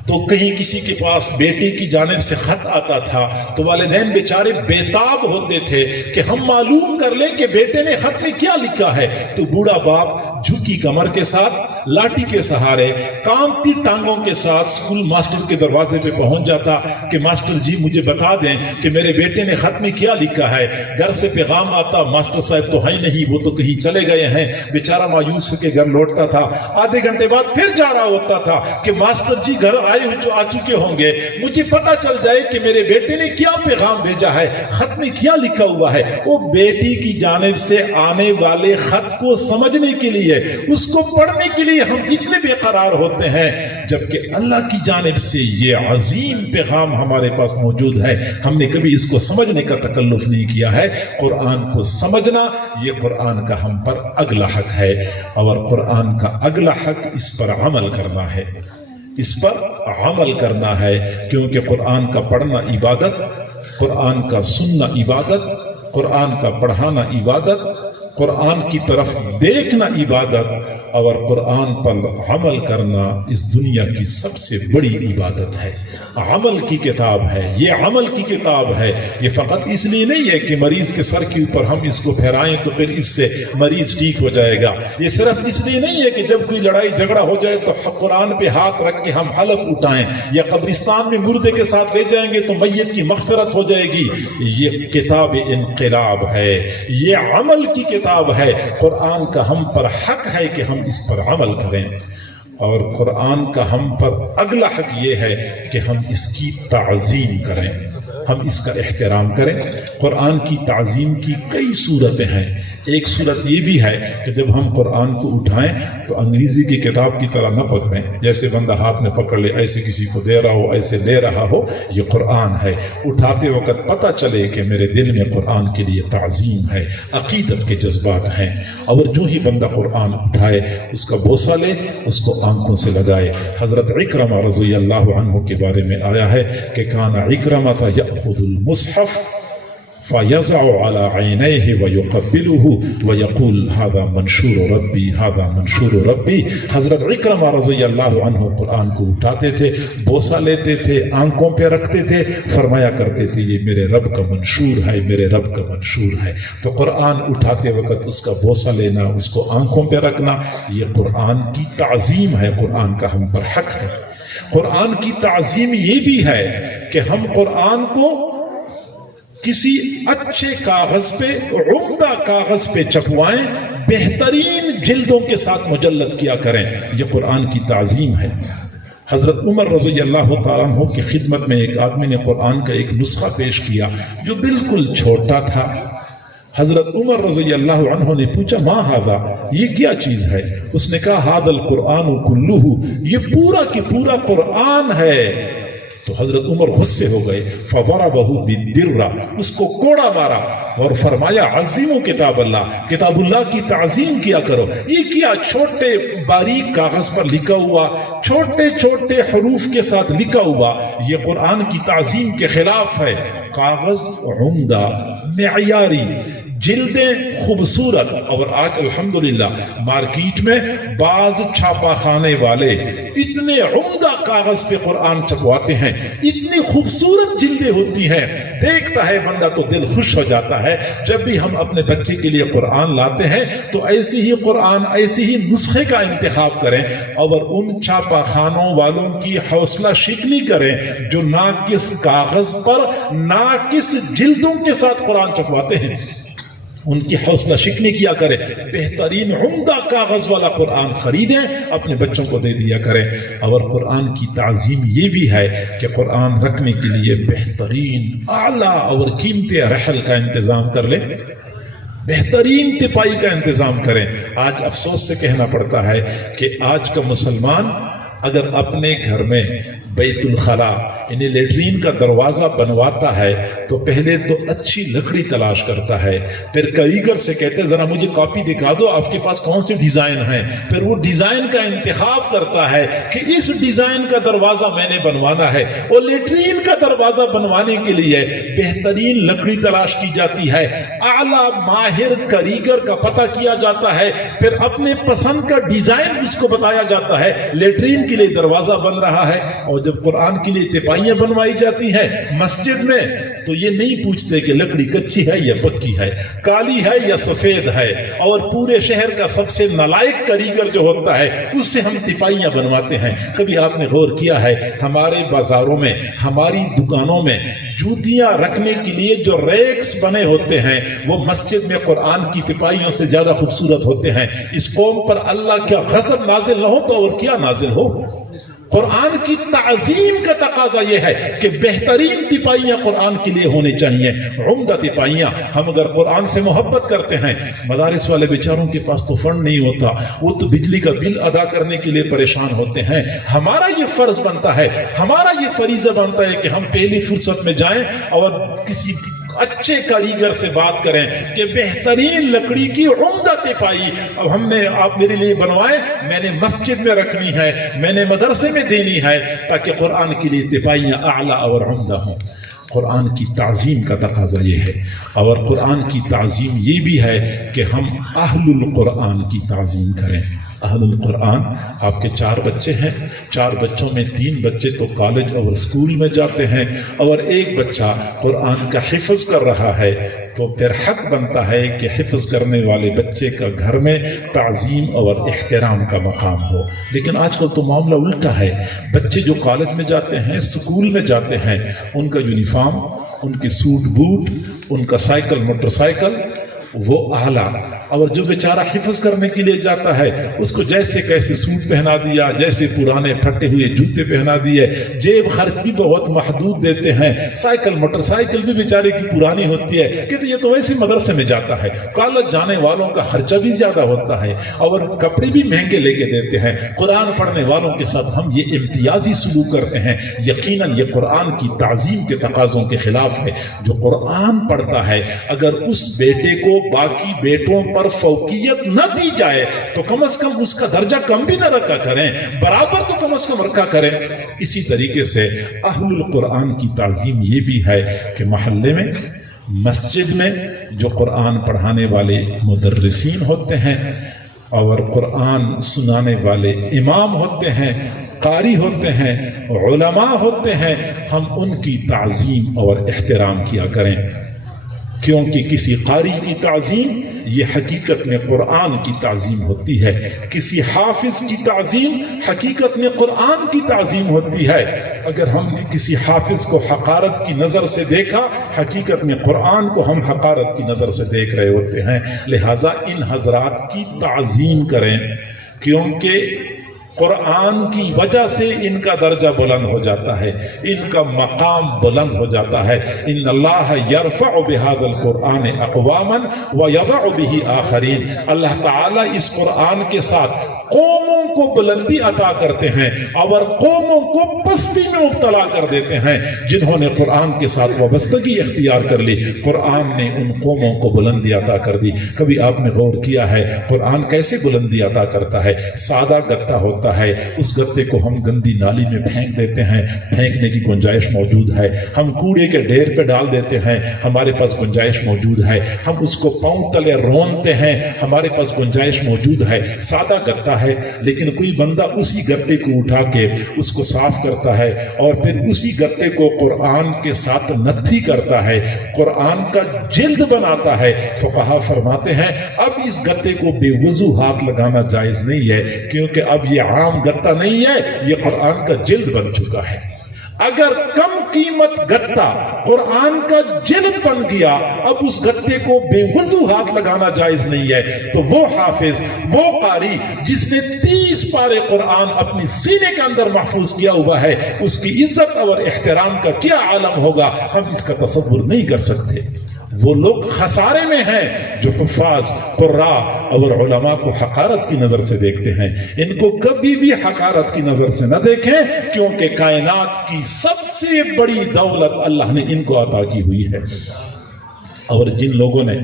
تو کہیں کسی کے پاس بیٹے کی جانب سے خط آتا تھا تو والدین بیچارے بےتاب ہوتے تھے کہ ہم معلوم کر لیں کہ بیٹے نے خط میں کیا لکھا ہے. تو بوڑھا باپ جھکی کمر کے ساتھ, لاٹھی کے سہارے, کانپتی ٹانگوں کے ساتھ اسکول ماسٹر کے دروازے پہ پہنچ جاتا کہ ماسٹر جی مجھے بتا دیں کہ میرے بیٹے نے خط میں کیا لکھا ہے. گھر سے پیغام آتا, ماسٹر صاحب تو ہے نہیں, وہ تو کہیں چلے گئے ہیں. بیچارہ مایوس ہو کے گھر لوٹتا تھا. آدھے گھنٹے بعد پھر جا رہا ہوتا تھا کہ ماسٹر جی گھر آ چکے ہوں گے, مجھے پتا چل جائے کہ میرے بیٹے نے کیا پیغام بھیجا ہے, خط میں کیا لکھا ہوا ہے. وہ بیٹی کی جانب سے آنے والے خط کو سمجھنے کے لیے, اس کو پڑھنے کے لیے ہم اتنے بے قرار ہوتے ہیں, جبکہ اللہ کی جانب سے یہ عظیم پیغام ہمارے پاس موجود ہے. ہم نے کبھی اس کو سمجھنے کا تکلف نہیں کیا ہے. قرآن کو سمجھنا یہ قرآن کا ہم پر اگلا حق ہے, اور قرآن کا اگلا حق اس پر عمل کرنا ہے. اس پر عمل کرنا ہے, کیونکہ قرآن کا پڑھنا عبادت, قرآن کا سننا عبادت, قرآن کا پڑھانا عبادت, قرآن کی طرف دیکھنا عبادت اور قرآن پر عمل کرنا اس دنیا کی سب سے بڑی عبادت ہے. عمل کی کتاب ہے، یہ عمل کی کتاب ہے. یہ فقط اس لیے نہیں ہے کہ مریض کے سر کے اوپر ہم اس کو پھیرائیں تو پھر اس سے مریض ٹھیک ہو جائے گا. یہ صرف اس لیے نہیں ہے کہ جب کوئی لڑائی جھگڑا ہو جائے تو قرآن پہ ہاتھ رکھ کے ہم حلف اٹھائیں یا قبرستان میں مردے کے ساتھ لے جائیں گے تو میت کی مغفرت ہو جائے گی. یہ کتاب انقلاب ہے، یہ عمل کی کتاب ہے. قرآن کا ہم پر حق ہے کہ ہم اس پر عمل کریں، اور قرآن کا ہم پر اگلا حق یہ ہے کہ ہم اس کی تعظیم کریں، ہم اس کا احترام کریں. قرآن کی تعظیم کی کئی صورتیں ہیں. ایک صورت یہ بھی ہے کہ جب ہم قرآن کو اٹھائیں تو انگریزی کی کتاب کی طرح نہ پکڑیں، جیسے بندہ ہاتھ میں پکڑ لے، ایسے کسی کو دے رہا ہو، ایسے لے رہا ہو. یہ قرآن ہے، اٹھاتے وقت پتہ چلے کہ میرے دل میں قرآن کے لیے تعظیم ہے، عقیدت کے جذبات ہیں. اور جو ہی بندہ قرآن اٹھائے اس کا بوسہ لے، اس کو آنکھوں سے لگائے. حضرت عکرمہ رضی اللہ عنہ کے بارے میں آیا ہے کہ کان عکرمہ یأخذ المصحف فَيَزَعُ عَلَى عَيْنَيْهِ وَيُقَبِّلُهُ وَيَقُولُ هَذَا مَنْشُورُ رَبِّي هَذَا مَنْشُورُ رَبِّي. حضرت عکرمہ رضی اللہ عنہ قرآن کو اٹھاتے تھے، بوسہ لیتے تھے، آنکھوں پہ رکھتے تھے، فرمایا کرتے تھے یہ میرے رب کا منشور ہے، میرے رب کا منشور ہے. تو قرآن اٹھاتے وقت اس کا بوسہ لینا، اس کو آنکھوں پہ رکھنا، یہ قرآن کی تعظیم ہے، قرآن کا ہم پر حق ہے. قرآن کی تعظیم یہ بھی ہے کہ ہم قرآن کو کسی اچھے کاغذ پہ، عمدہ کاغذ پہ چھپوائیں، بہترین جلدوں کے ساتھ مجلد کیا کریں. یہ قرآن کی تعظیم ہے. حضرت عمر رضی اللہ تعالیٰ عنہ کی خدمت میں ایک آدمی نے قرآن کا ایک نسخہ پیش کیا جو بالکل چھوٹا تھا. حضرت عمر رضی اللہ عنہ نے پوچھا ما ھذا، یہ کیا چیز ہے؟ اس نے کہا ھذا القرآن کلہ، یہ پورا کی پورا قرآن ہے. تو حضرت عمر غصے ہو گئے، فضربہ بالدرہ، اس کو کوڑا مارا اور فرمایا عظیموا کتاب اللہ، کتاب اللہ کی تعظیم کیا کرو. یہ کیا چھوٹے باریک کاغذ پر لکھا ہوا، چھوٹے چھوٹے حروف کے ساتھ لکھا ہوا، یہ قرآن کی تعظیم کے خلاف ہے. کاغذ عمدہ، معیاری، جلدیں خوبصورت. اور آج الحمدللہ مارکیٹ میں بعض چھاپا خانے والے اتنے عمدہ کاغذ پہ قرآن چھپواتے ہیں، اتنی خوبصورت جلدیں ہوتی ہیں، دیکھتا ہے بندہ تو دل خوش ہو جاتا ہے. جب بھی ہم اپنے بچے کے لیے قرآن لاتے ہیں تو ایسی ہی قرآن، ایسی ہی نسخے کا انتخاب کریں اور ان چھاپا خانوں والوں کی حوصلہ شکنی کریں جو ناقص کاغذ پر ناقص جلدوں کے ساتھ قرآن چھپواتے ہیں. ان کی حوصلہ شکنی کیا کریں، بہترین عمدہ کاغذ والا قرآن خریدیں، اپنے بچوں کو دے دیا کریں. اور قرآن کی تعظیم یہ بھی ہے کہ قرآن رکھنے کے لیے بہترین اعلیٰ اور قیمتی رحل کا انتظام کر لیں، بہترین تپائی کا انتظام کریں. آج افسوس سے کہنا پڑتا ہے کہ آج کا مسلمان اگر اپنے گھر میں بیت الخلا یعنی لیٹرین کا دروازہ بنواتا ہے تو پہلے تو اچھی لکڑی تلاش کرتا ہے، پھر کاریگر سے کہتے ہیں ذرا مجھے کاپی دکھا دو آپ کے پاس کون سے ڈیزائن ہیں، پھر وہ ڈیزائن کا انتخاب کرتا ہے کہ اس ڈیزائن کا دروازہ میں نے بنوانا ہے. اور لیٹرین کا دروازہ بنوانے کے لیے بہترین لکڑی تلاش کی جاتی ہے، اعلیٰ ماہر کاریگر کا پتہ کیا جاتا ہے، پھر اپنے پسند کا ڈیزائن اس کو بتایا جاتا ہے. لیٹرین کے لیے دروازہ بن رہا ہے اور جب قرآن کے لیے تپائیاں بنوائی جاتی ہیں مسجد میں تو یہ نہیں پوچھتے کہ لکڑی کچی ہے یا پکی ہے، کالی ہے یا سفید ہے. اور پورے شہر کا سب سے نالائق کاریگر جو ہوتا ہے اس سے ہم تپائیاں بنواتے ہیں. کبھی آپ نے غور کیا ہے ہمارے بازاروں میں، ہماری دکانوں میں جوتیاں رکھنے کے لیے جو ریکس بنے ہوتے ہیں وہ مسجد میں قرآن کی تپائیوں سے زیادہ خوبصورت ہوتے ہیں. اس قوم پر اللہ کا غضب نازل نہ ہو تو اور کیا نازل ہو. قرآن کی تعظیم کا تقاضا یہ ہے کہ بہترین تپائیاں قرآن کے لیے ہونی چاہیے، عمدہ تپائیاں. ہم اگر قرآن سے محبت کرتے ہیں، مدارس والے بیچاروں کے پاس تو فنڈ نہیں ہوتا، وہ تو بجلی کا بل ادا کرنے کے لیے پریشان ہوتے ہیں. ہمارا یہ فرض بنتا ہے، ہمارا یہ فریضہ بنتا ہے کہ ہم پہلی فرصت میں جائیں اور کسی اچھے کاریگر سے بات کریں کہ بہترین لکڑی کی عمدہ تپائی اب ہم نے آپ میرے لیے بنوائے، میں نے مسجد میں رکھنی ہے، میں نے مدرسے میں دینی ہے تاکہ قرآن کے لیے تپائیاں اعلیٰ اور عمدہ ہوں. قرآن کی تعظیم کا تقاضا یہ ہے، اور قرآن کی تعظیم یہ بھی ہے کہ ہم اہل القرآن کی تعظیم کریں۔ اہل القرآن، آپ کے 4 بچے ہیں، 4 بچوں میں 3 بچے تو کالج اور اسکول میں جاتے ہیں، اور 1 بچہ قرآن کا حفظ کر رہا ہے، تو پھر حق بنتا ہے کہ حفظ کرنے والے بچے کا گھر میں تعظیم اور احترام کا مقام ہو۔ لیکن آج کل تو معاملہ الٹا ہے، بچے جو کالج میں جاتے ہیں، اسکول میں جاتے ہیں، ان کا یونیفارم، ان کے سوٹ بوٹ، ان کا سائیکل موٹر سائیکل وہ اعلیٰ، اور جو بیچارہ حفظ کرنے کے لیے جاتا ہے اس کو جیسے کیسے سوٹ پہنا دیا، جیسے پرانے پھٹے ہوئے جوتے پہنا دیے، جیب خرچ بھی بہت محدود دیتے ہیں، سائیکل موٹر سائیکل بھی بیچارے کی پرانی ہوتی ہے کہ یہ تو ویسے مدرسے میں جاتا ہے۔ کالج جانے والوں کا خرچہ بھی زیادہ ہوتا ہے اور کپڑے بھی مہنگے لے کے دیتے ہیں۔ قرآن پڑھنے والوں کے ساتھ ہم یہ امتیازی سلوک کرتے ہیں، یقیناً یہ قرآن کی تعظیم کے تقاضوں کے خلاف ہے۔ جو قرآن پڑھتا ہے اگر اس بیٹے کو باقی بیٹوں پر فوقیت نہ دی جائے تو کم از کم اس کا درجہ کم بھی نہ رکھا کریں، برابر تو کم از کم رکھا کریں۔ اسی طریقے سے اہل القرآن کی تعظیم یہ بھی ہے کہ محلے میں، مسجد میں جو قرآن پڑھانے والے مدرسین ہوتے ہیں اور قرآن سنانے والے امام ہوتے ہیں، قاری ہوتے ہیں، علماء ہوتے ہیں، ہم ان کی تعظیم اور احترام کیا کریں، کیونکہ کسی قاری کی تعظیم یہ حقیقت میں قرآن کی تعظیم ہوتی ہے، کسی حافظ کی تعظیم حقیقت میں قرآن کی تعظیم ہوتی ہے۔ اگر ہم نے کسی حافظ کو حقارت کی نظر سے دیکھا، حقیقت میں قرآن کو ہم حقارت کی نظر سے دیکھ رہے ہوتے ہیں۔ لہٰذا ان حضرات کی تعظیم کریں، کیونکہ قرآن کی وجہ سے ان کا درجہ بلند ہو جاتا ہے، ان کا مقام بلند ہو جاتا ہے۔ ان اللہ یرفع بهذا القرآن اقواما ویضع به آخرین، اللہ تعالیٰ اس قرآن کے ساتھ قوموں کو بلندی عطا کرتے ہیں اور قوموں کو پستی میں مبتلا کر دیتے ہیں۔ جنہوں نے قرآن کے ساتھ وابستگی اختیار کر لی، قرآن نے ان قوموں کو بلندی عطا کر دی۔ کبھی آپ نے غور کیا ہے قرآن کیسے بلندی عطا کرتا ہے؟ سادہ گتا ہوتا ہے، اس گتے کو ہم گندی نالی میں پھینک دیتے ہیں، پھینکنے کی گنجائش موجود ہے، ہم کوڑے کے ڈھیر پہ ڈال دیتے ہیں، ہمارے پاس گنجائش موجود ہے، ہم اس کو پاؤں تلے رونتے ہیں، ہمارے پاس گنجائش موجود ہے۔ سادہ گتا ہے، لیکن کوئی بندہ اسی گتے کو اٹھا کے اس کو صاف کرتا ہے اور پھر اسی گتے کو قرآن کے ساتھ نتھی کرتا ہے، قرآن کا جلد بناتا ہے۔ فقہا فرماتے ہیں اب اس گتے کو بے وضو ہاتھ لگانا جائز نہیں ہے، کیونکہ اب یہ عام گتا نہیں ہے، یہ قرآن کا جلد بن چکا ہے۔ اگر کم قیمت گتا قرآن کا جلد بن گیا، اب اس گتے کو بے وضو ہاتھ لگانا جائز نہیں ہے، تو وہ حافظ، وہ قاری جس نے 30 پارے قرآن اپنی سینے کے اندر محفوظ کیا ہوا ہے، اس کی عزت اور احترام کا کیا عالم ہوگا، ہم اس کا تصور نہیں کر سکتے۔ وہ لوگ خسارے میں ہیں جو حفاظ، قراء اور علماء کو حقارت کی نظر سے دیکھتے ہیں۔ ان کو کبھی بھی حقارت کی نظر سے نہ دیکھیں، کیونکہ کائنات کی سب سے بڑی دولت اللہ نے ان کو عطا کی ہوئی ہے۔ اور جن لوگوں نے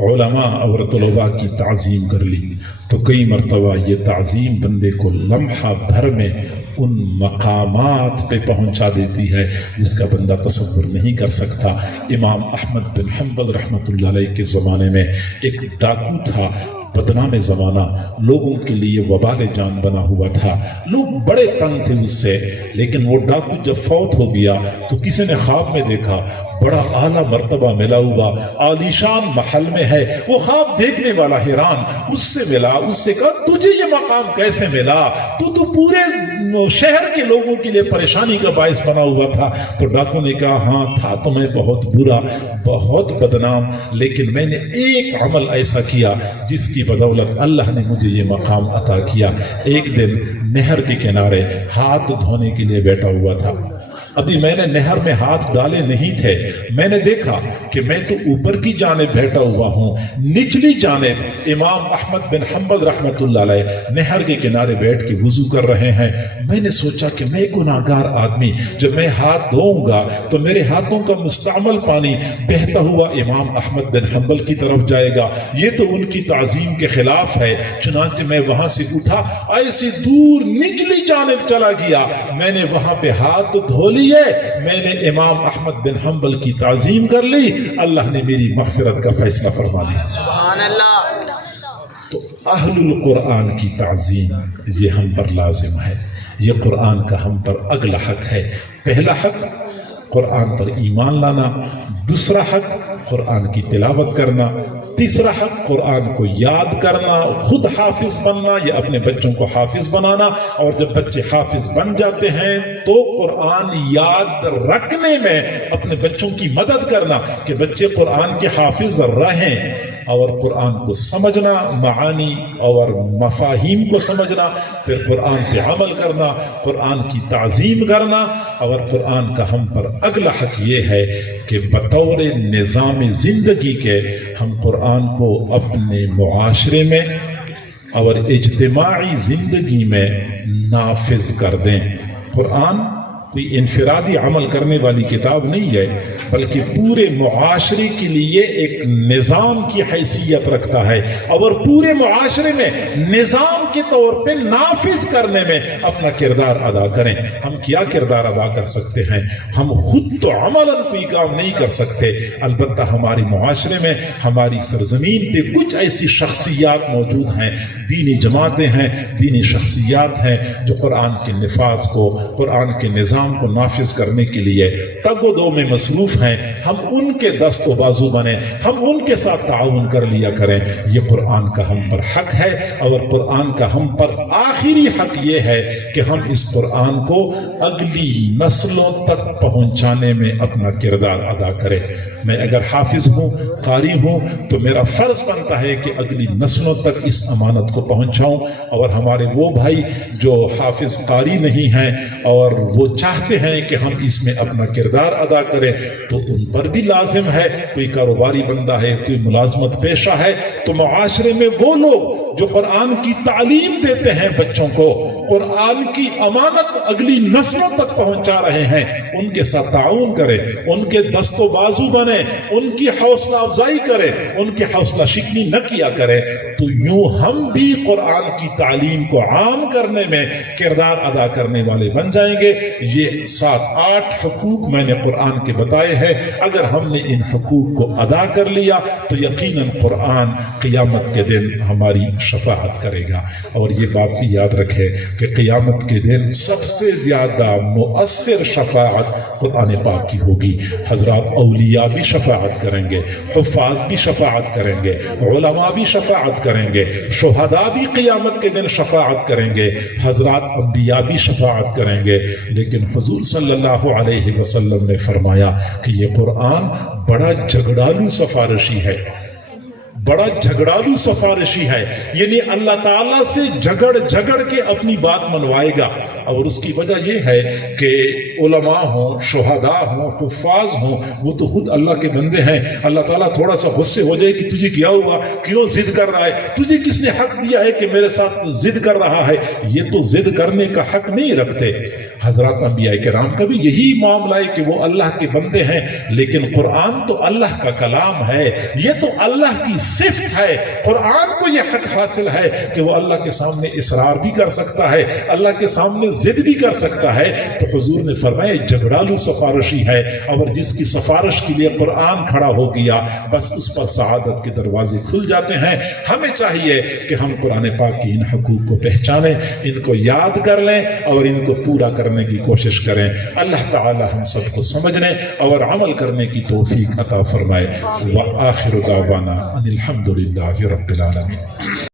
علماء اور طلباء کی تعظیم کر لی تو کئی مرتبہ یہ تعظیم بندے کو لمحہ بھر میں ان مقامات پہ پہنچا دیتی ہے جس کا بندہ تصور نہیں کر سکتا۔ امام احمد بن حنبل رحمۃ اللہ علیہ کے زمانے میں ایک ڈاکو تھا، بدنام زمانہ، لوگوں کے لیے وبال جان بنا ہوا تھا، لوگ بڑے تنگ تھے اس سے۔ لیکن وہ ڈاکو جب فوت ہو گیا تو کسی نے خواب میں دیکھا، بڑا اعلیٰ مرتبہ ملا ہوا، عالیشان محل میں ہے۔ وہ خواب دیکھنے والا حیران، اس سے ملا، اس سے کہا تجھے یہ مقام کیسے ملا؟ تو پورے شہر کے لوگوں کے لیے پریشانی کا باعث بنا ہوا تھا۔ تو ڈاکو نے کہا ہاں تھا تو میں بہت برا، بہت بدنام، لیکن میں نے ایک عمل ایسا کیا جس کی بدولت اللہ نے مجھے یہ مقام عطا کیا۔ ایک دن نہر کے کنارے ہاتھ دھونے کے لیے بیٹھا ہوا تھا، ابھی میں نے نہر میں ہاتھ ڈالے نہیں تھے، میں نے دیکھا کہ میں تو اوپر کی جانب بیٹھا ہوا ہوں، نچلی جانب امام احمد بن حنبل رحمۃ اللہ علیہ نہر کے کنارے بیٹھ کے وضو کر رہے ہیں۔ میں نے سوچا کہ میں گناہگار آدمی، جب میں ہاتھ دھوؤں گا تو میرے ہاتھوں کا مستعمل پانی بہتا ہوا امام احمد بن حنبل کی طرف جائے گا، یہ تو ان کی تعظیم کے خلاف ہے۔ چنانچہ میں وہاں سے اٹھا، ایسی دور نچلی جانب چلا گیا، میں نے وہاں پہ ہاتھ دھو ہو لیے، میں نے امام احمد بن حنبل کی تعظیم کر لی، اللہ نے میری مغفرت کا فیصلہ فرما دیا۔ سبحان اللہ۔ تو اہل القرآن کی تعظیم یہ ہم پر لازم ہے، یہ قرآن کا ہم پر اگلا حق ہے۔ پہلا حق قرآن پر ایمان لانا، دوسرا حق قرآن کی تلاوت کرنا، تیسرا حق قرآن کو یاد کرنا، خود حافظ بننا یا اپنے بچوں کو حافظ بنانا، اور جب بچے حافظ بن جاتے ہیں تو قرآن یاد رکھنے میں اپنے بچوں کی مدد کرنا کہ بچے قرآن کے حافظ رہیں، اور قرآن کو سمجھنا، معانی اور مفاہیم کو سمجھنا، پھر قرآن پہ عمل کرنا، قرآن کی تعظیم کرنا۔ اور قرآن کا ہم پر اگلا حق یہ ہے کہ بطور نظام زندگی کے ہم قرآن کو اپنے معاشرے میں اور اجتماعی زندگی میں نافذ کر دیں۔ قرآن کوئی انفرادی عمل کرنے والی کتاب نہیں ہے، بلکہ پورے معاشرے کے لیے ایک نظام کی حیثیت رکھتا ہے، اور پورے معاشرے میں نظام کے طور پہ نافذ کرنے میں اپنا کردار ادا کریں۔ ہم کیا کردار ادا کر سکتے ہیں؟ ہم خود تو عملاً کوئی کام نہیں کر سکتے، البتہ ہمارے معاشرے میں، ہماری سرزمین پہ کچھ ایسی شخصیات موجود ہیں، دینی جماعتیں ہیں، دینی شخصیات ہیں جو قرآن کے نفاذ کو، قرآن کے نظام کو نافذ کرنے کے لیے تگ و دو میں مصروف ہیں۔ ہم ان کے دست و بازو بنیں، ہم ان کے ساتھ تعاون کر لیا کریں۔ یہ قرآن کا ہم پر حق ہے، اور قرآن کا ہم پر آخری حق یہ ہے کہ ہم اس قرآن کو اگلی نسلوں تک پہنچانے میں اپنا کردار ادا کریں۔ میں اگر حافظ ہوں، قاری ہوں، تو میرا فرض بنتا ہے کہ اگلی نسلوں تک اس امانت کو پہنچاؤں، اور ہمارے وہ بھائی جو حافظ قاری نہیں ہیں اور وہ چاہتے ہیں کہ ہم اس میں اپنا کردار ادا کریں، تو ان پر بھی لازم ہے، کوئی کاروباری بندہ ہے، کوئی ملازمت پیشہ ہے، تو معاشرے میں وہ لوگ جو قرآن کی تعلیم دیتے ہیں بچوں کو، قرآن کی امانت اگلی نسلوں تک پہنچا رہے ہیں، ان کے ساتھ تعاون کریں، ان کے دست و بازو بنیں، ان کی حوصلہ افزائی کریں، ان کی حوصلہ شکنی نہ کیا کریں، تو یوں ہم بھی قرآن کی تعلیم کو عام کرنے میں کردار ادا کرنے والے بن جائیں گے۔ یہ 7-8 حقوق میں نے قرآن کے بتائے ہیں، اگر ہم نے ان حقوق کو ادا کر لیا تو یقیناً قرآن قیامت کے دن ہماری شفاعت کرے گا۔ اور یہ بات بھی یاد رکھے کہ قیامت کے دن سب سے زیادہ مؤثر شفاعت قرآن پاک کی ہوگی۔ حضرات اولیاء بھی شفاعت کریں گے، حفاظ بھی شفاعت کریں گے، علماء بھی شفاعت کریں گے، شہداء بھی قیامت کے دن شفاعت کریں گے، حضرات انبیاء بھی شفاعت کریں گے۔ لیکن حضور صلی اللہ علیہ وسلم نے فرمایا کہ یہ قرآن بڑا جھگڑالو سفارشی ہے، بڑا جھگڑالو سفارشی ہے، یعنی اللہ تعالیٰ سے جھگڑ کے اپنی بات منوائے گا۔ اور اس کی وجہ یہ ہے کہ علماء ہوں، شہداء ہوں، حفاظ ہوں، وہ تو خود اللہ کے بندے ہیں۔ اللہ تعالیٰ تھوڑا سا غصے ہو جائے کہ تجھے کیا ہوا، کیوں ضد کر رہا ہے، تجھے کس نے حق دیا ہے کہ میرے ساتھ ضد کر رہا ہے؟ یہ تو ضد کرنے کا حق نہیں رکھتے۔ حضرات انبیاء کرام کا بھی یہی معاملہ ہے کہ وہ اللہ کے بندے ہیں، لیکن قرآن تو اللہ کا کلام ہے، یہ تو اللہ کی صفت ہے۔ قرآن کو یہ حق حاصل ہے کہ وہ اللہ کے سامنے اصرار بھی کر سکتا ہے، اللہ کے سامنے ضد بھی کر سکتا ہے۔ تو حضور نے فرمایا جھگڑالو سفارشی ہے، اور جس کی سفارش کے لیے قرآن کھڑا ہو گیا بس اس پر سعادت کے دروازے کھل جاتے ہیں۔ ہمیں چاہیے کہ ہم قرآن پاک کی ان حقوق کو پہچانیں، ان کو یاد کر لیں اور ان کو پورا کرنے کی کوشش کریں۔ اللہ تعالی ہم سب کو سمجھنے اور عمل کرنے کی توفیق عطا فرمائے۔ وآخر دعوانا ان الحمد للہ رب العالمین۔